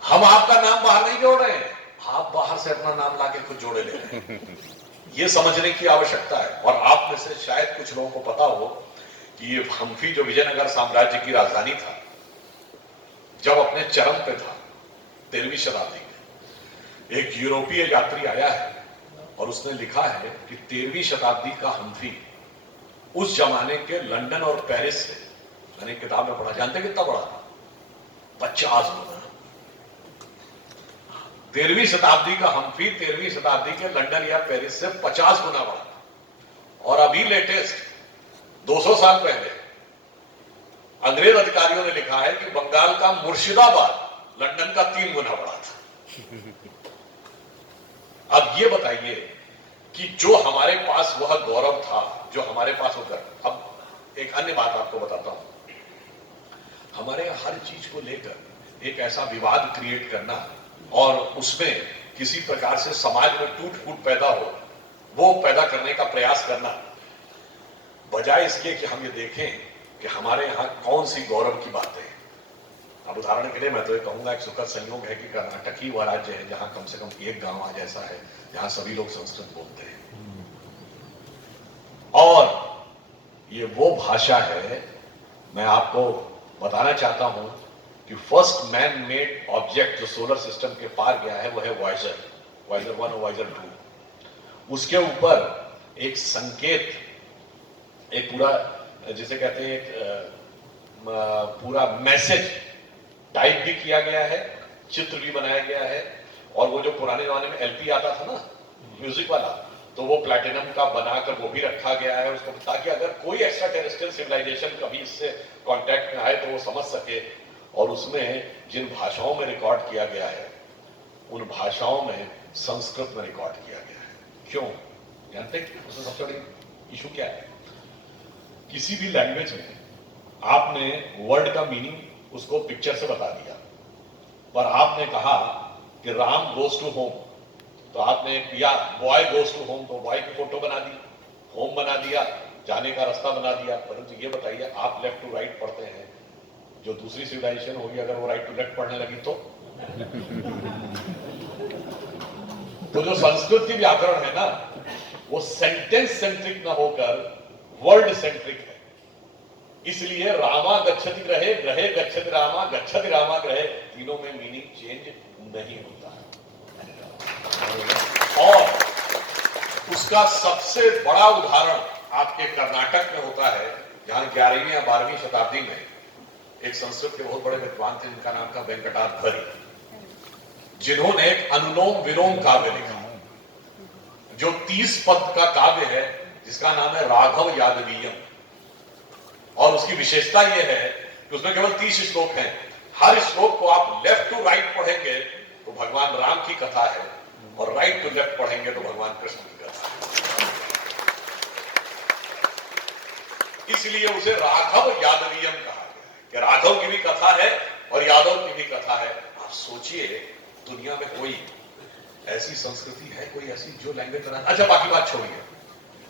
हम आपका नाम बाहर नहीं जोड़ रहे हैं, आप बाहर से अपना नाम लाके खुद जोड़े ले रहे हैं। ये समझने की आवश्यकता है। और आप में से शायद कुछ लोगों को पता हो कि ये हम्फी जो विजयनगर साम्राज्य की राजधानी था, जब अपने चरम पे था 13वीं शताब्दी में, एक यूरोपीय यात्री आया है और उसने लिखा है कि 13वीं शताब्दी का हम्फी उस जमाने के लंदन और पेरिस से, मैंने किताब में पढ़ा, जानते कितना बड़ा था? 50 गुना। 13वीं शताब्दी का हम्फी 13वीं शताब्दी के लंदन या पेरिस से 50 गुना बड़ा था। और अभी लेटेस्ट 200 साल पहले अंग्रेज अधिकारियों ने लिखा है कि बंगाल का मुर्शिदाबाद लंदन का 3 गुना बड़ा था। अब ये बताइए कि जो हमारे पास वह गौरव था, जो हमारे पास वो गर्व। अब एक अन्य बात आपको बताता हूं, हमारे हर चीज को लेकर एक ऐसा विवाद क्रिएट करना और उसमें किसी प्रकार से समाज में टूट फूट पैदा हो, वो पैदा करने का प्रयास करना, बजाय इसके कि हम ये देखें कि हमारे यहां कौन सी गौरव की बातें हैं। अब उदाहरण के लिए मैं तो ये कहूंगा, एक सुखद संयोग है कि कर्नाटक ही वह राज्य है जहां कम से कम एक गांव आज ऐसा है जहां सभी लोग संस्कृत बोलते हैं। और ये वो भाषा है, मैं आपको बताना चाहता हूं कि फर्स्ट मैन मेड ऑब्जेक्ट जो सोलर सिस्टम के पार गया है वो है वॉयजर 1 और वॉयजर 2। उसके ऊपर एक संकेत, एक पूरा जिसे कहते हैं एक पूरा मैसेज टाइप भी किया गया है, चित्र भी बनाया गया है। और वो जो पुराने जमाने में एलपी आता था ना म्यूजिक वाला, तो वो प्लैटिनम का बनाकर वो भी रखा गया है उसको, ताकि अगर कोई एक्स्ट्रा टेरेस्ट्रियल सिविलाइजेशन कभी इससे कांटेक्ट में आए तो वो समझ सके। और उसमें जिन भाषाओं में रिकॉर्ड किया गया है उन भाषाओं में संस्कृत में रिकॉर्ड किया गया है। क्यों जानते हैं? उसमें सबसे बड़ी इशू क्या है, किसी भी लैंग्वेज में आपने वर्ड का मीनिंग उसको पिक्चर से बता दिया, पर आपने कहा कि राम गोज टू होम, तो आपने या बॉय गोज टू होम, तो बॉय की फोटो बना दी, होम बना दिया, जाने का रास्ता बना दिया। परंतु ये बताइए, आप लेफ्ट टू राइट पढ़ते हैं, जो दूसरी सिविलाइजेशन होगी अगर वो राइट टू लेफ्ट पढ़ने लगी तो जो संस्कृत की व्याकरण है ना, वो सेंटेंस सेंट्रिक ना होकर वर्ड सेंट्रिक है। इसलिए रामा गच्छति ग्रहे, ग्रहे गच्छति रामा, गच्छति रामा ग्रहे, तीनों में मीनिंग चेंज नहीं होता है। उसका सबसे बड़ा उदाहरण आपके कर्नाटक में होता है, जहां 11वीं या 12वीं शताब्दी में एक संस्कृत के बहुत बड़े विद्वान थे, जिनका नाम था वेंकटाधरी, जिन्होंने एक अनुलोम विलोम काव्य लिखा, जो 30 पद का काव्य है, जिसका नाम है राघव यादवीयम। और उसकी विशेषता यह है कि उसमें केवल 30 श्लोक हैं। हर श्लोक को आप लेफ्ट टू राइट पढ़ेंगे तो भगवान राम की कथा है, और राइट टू लेफ्ट पढ़ेंगे तो भगवान कृष्ण की कथा है। इसलिए उसे राघव यादवीयम कहा गया है कि राघव की भी कथा है और यादव की भी कथा है। आप सोचिए, दुनिया में कोई ऐसी संस्कृति है, कोई ऐसी जो लैंग्वेज बना। अच्छा, बाकी बात छोड़िए,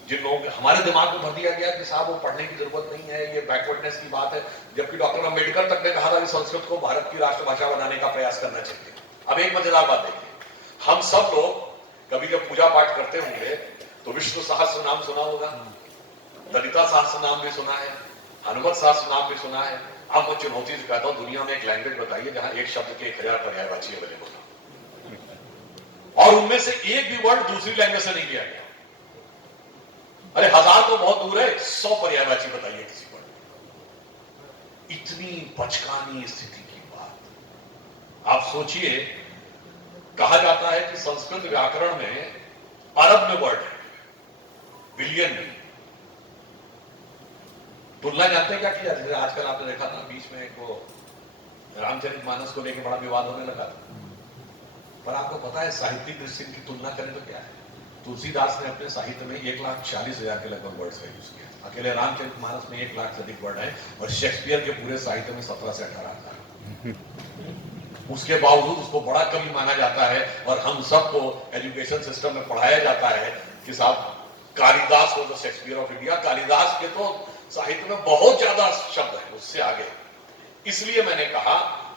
जिन लोगों के हमारे दिमाग में भर दिया गया कि साहब वो पढ़ने की जरूरत नहीं है, ये बैकवर्डनेस की बात है, जबकि डॉक्टर अंबेडकर तक ने कहा था कि संस्कृत को भारत की राष्ट्रभाषा बनाने का प्रयास करना चाहिए। अब एक मजेदार बात देखिए, हम सब लोग कभी जब पूजा पाठ करते होंगे तो विष्णु सहस्त्र नाम सुना होगा, ललिता सहस्त्र नाम भी सुना है, हनुमत सहस्त्र नाम भी सुना है। अब मैं चुनौती से कहता हूं, दुनिया में एक लैंग्वेज बताइए जहां एक शब्द के 1000 पर्यायवाची अवेलेबल हो, और उनमें से एक भी वर्ड दूसरी लैंग्वेज से नहीं लिया गया। अरे 1000 तो बहुत दूर है, 100 पर्यायवाची बताइए किसी वर्ड। इतनी बचकानी स्थिति की बात। आप सोचिए, कहा जाता है कि संस्कृत व्याकरण में अरब में वर्ड है, बिलियन नहीं। तुलना जानते हैं क्या किया? जैसे आजकल आपने देखा था बीच में को रामचरितमानस को लेकर बड़ा विवाद होने लगा था, पर आपको पता है साहित्यिक दृष्टि की तुलना करें तो क्या है? तुलसीदास ने अपने साहित्य में 1,40,000 के लगभग वर्ड्स का यूज किया। अकेले रामचरितमानस में 1 लाख से अधिक वर्ड है, और शेक्सपियर के पूरे साहित्य में 17 से 18,000। उसके बावजूद उसको बड़ा कवि माना जाता है, और हम सबको एजुकेशन सिस्टम में पढ़ाया जाता है कि साहब कालिदास हो तो शेक्सपियर ऑफ इंडिया। कालिदास के तो साहित्य में बहुत ज्यादा शब्द है उससे आगे। इसलिए मैंने कहा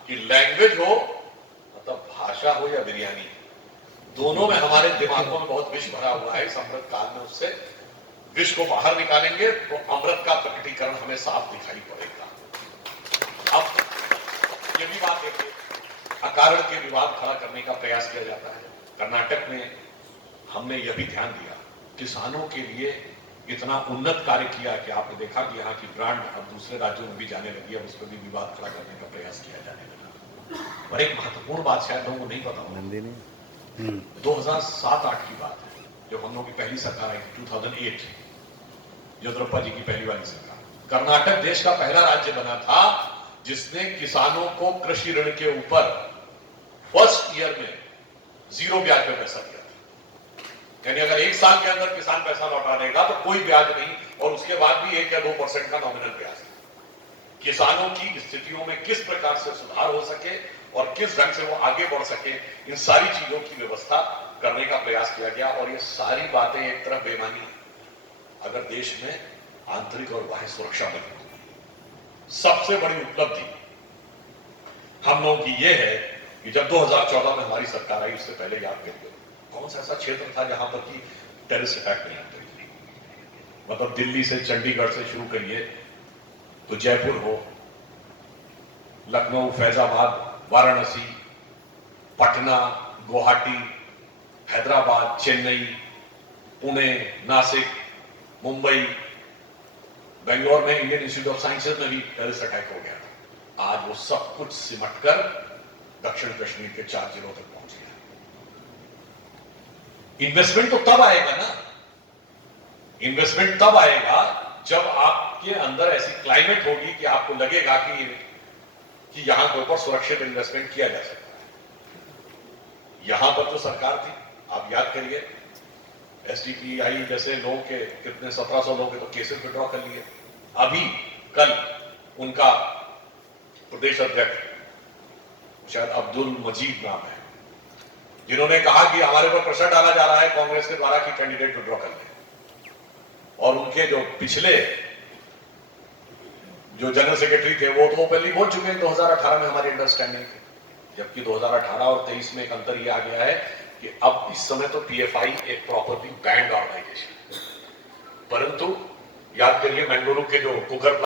कि लैंग्वेज हो, मतलब भाषा हो या बिरयानी, दोनों में हमारे दिमागों में बहुत विष भरा हुआ है। इस अमृत काल में उससे विष को बाहर निकालेंगे तो अमृत का प्रकटीकरण हमें साफ दिखाई पड़ेगा। अब ये भी बात देखिए, अकारण के विवाद खड़ा करने का प्रयास किया जाता है। कर्नाटक में हमने यह भी ध्यान दिया, किसानों के लिए इतना उन्नत कार्य किया कि आपने देखा कि यहाँ की ब्रांड अब दूसरे राज्यों में भी जाने लगी है, उस पर भी विवाद खड़ा करने का प्रयास किया जाने लगा। और एक महत्वपूर्ण बात शायद लोगों को नहीं पता होगी, 2007-8 की बात है, जब हम लोग की पहली सरकार आई, 2008, येदियुरप्पा जी की पहली वाली सरकार। कर्नाटक देश का पहला राज्य बना था जिसने किसानों को कृषि ऋण के ऊपर फर्स्ट ईयर में 0 ब्याज पे पैसा दिया था। यानी अगर 1 साल के अंदर किसान पैसा लौटा देगा तो कोई ब्याज नहीं, और उसके बाद भी 1 या 2% का नॉमिनल ब्याज। किसानों की स्थितियों में किस प्रकार से सुधार हो सके और किस ढंग से वो आगे बढ़ सके, इन सारी चीजों की व्यवस्था करने का प्रयास किया गया। और ये सारी बातें एक तरफ बेमानी है अगर देश में आंतरिक और बाह्य सुरक्षा बनी। सबसे बड़ी उपलब्धि हम लोगों की यह है कि जब 2014 में हमारी सरकार आई, उससे पहले याद करिए कौन सा ऐसा क्षेत्र था जहां पर कि टेररिस्ट अटैक नहीं आते थे। मतलब दिल्ली से चंडीगढ़ से शुरू करिए तो जयपुर हो, लखनऊ, फैजाबाद, वाराणसी, पटना, गुवाहाटी, हैदराबाद, चेन्नई, पुणे, नासिक, मुंबई, बेंगलोर में इंडियन इंस्टीट्यूट ऑफ साइंसेज में भी टेररिस्ट अटैक हो गया था। आज वो सब कुछ सिमटकर दक्षिण कश्मीर के 4 जिलों तक पहुंच गया। इन्वेस्टमेंट तो तब आएगा ना, इन्वेस्टमेंट तब आएगा जब आपके अंदर ऐसी क्लाइमेट होगी कि आपको लगेगा कि यहां के ऊपर सुरक्षित इन्वेस्टमेंट किया जा सकता है। यहां पर जो सरकार थी, आप याद करिए, एसडीपीआई जैसे लोगों के कितने 1700 लोगों के तो केसेस विड्रॉ कर लिए। अभी कल उनका प्रदेश अध्यक्ष शायद अब्दुल मजीद नाम है, जिन्होंने कहा कि हमारे पर प्रेशर डाला जा रहा है कांग्रेस के द्वारा कि कैंडिडेट विड्रॉ कर ले। और उनके जो पिछले जो जनरल सेक्रेटरी थे वो तो पहले बोल चुके हैं 2018 में हमारी अंडरस्टैंडिंग थी, जबकि 2018 और 23 में एक अंतर यह आ गया है कि अब इस समय तो पीएफआई एक प्रॉपरली बैंड ऑर्गेनाइजेशन, परंतु याद करिए बेंगलुरु के जो कुकर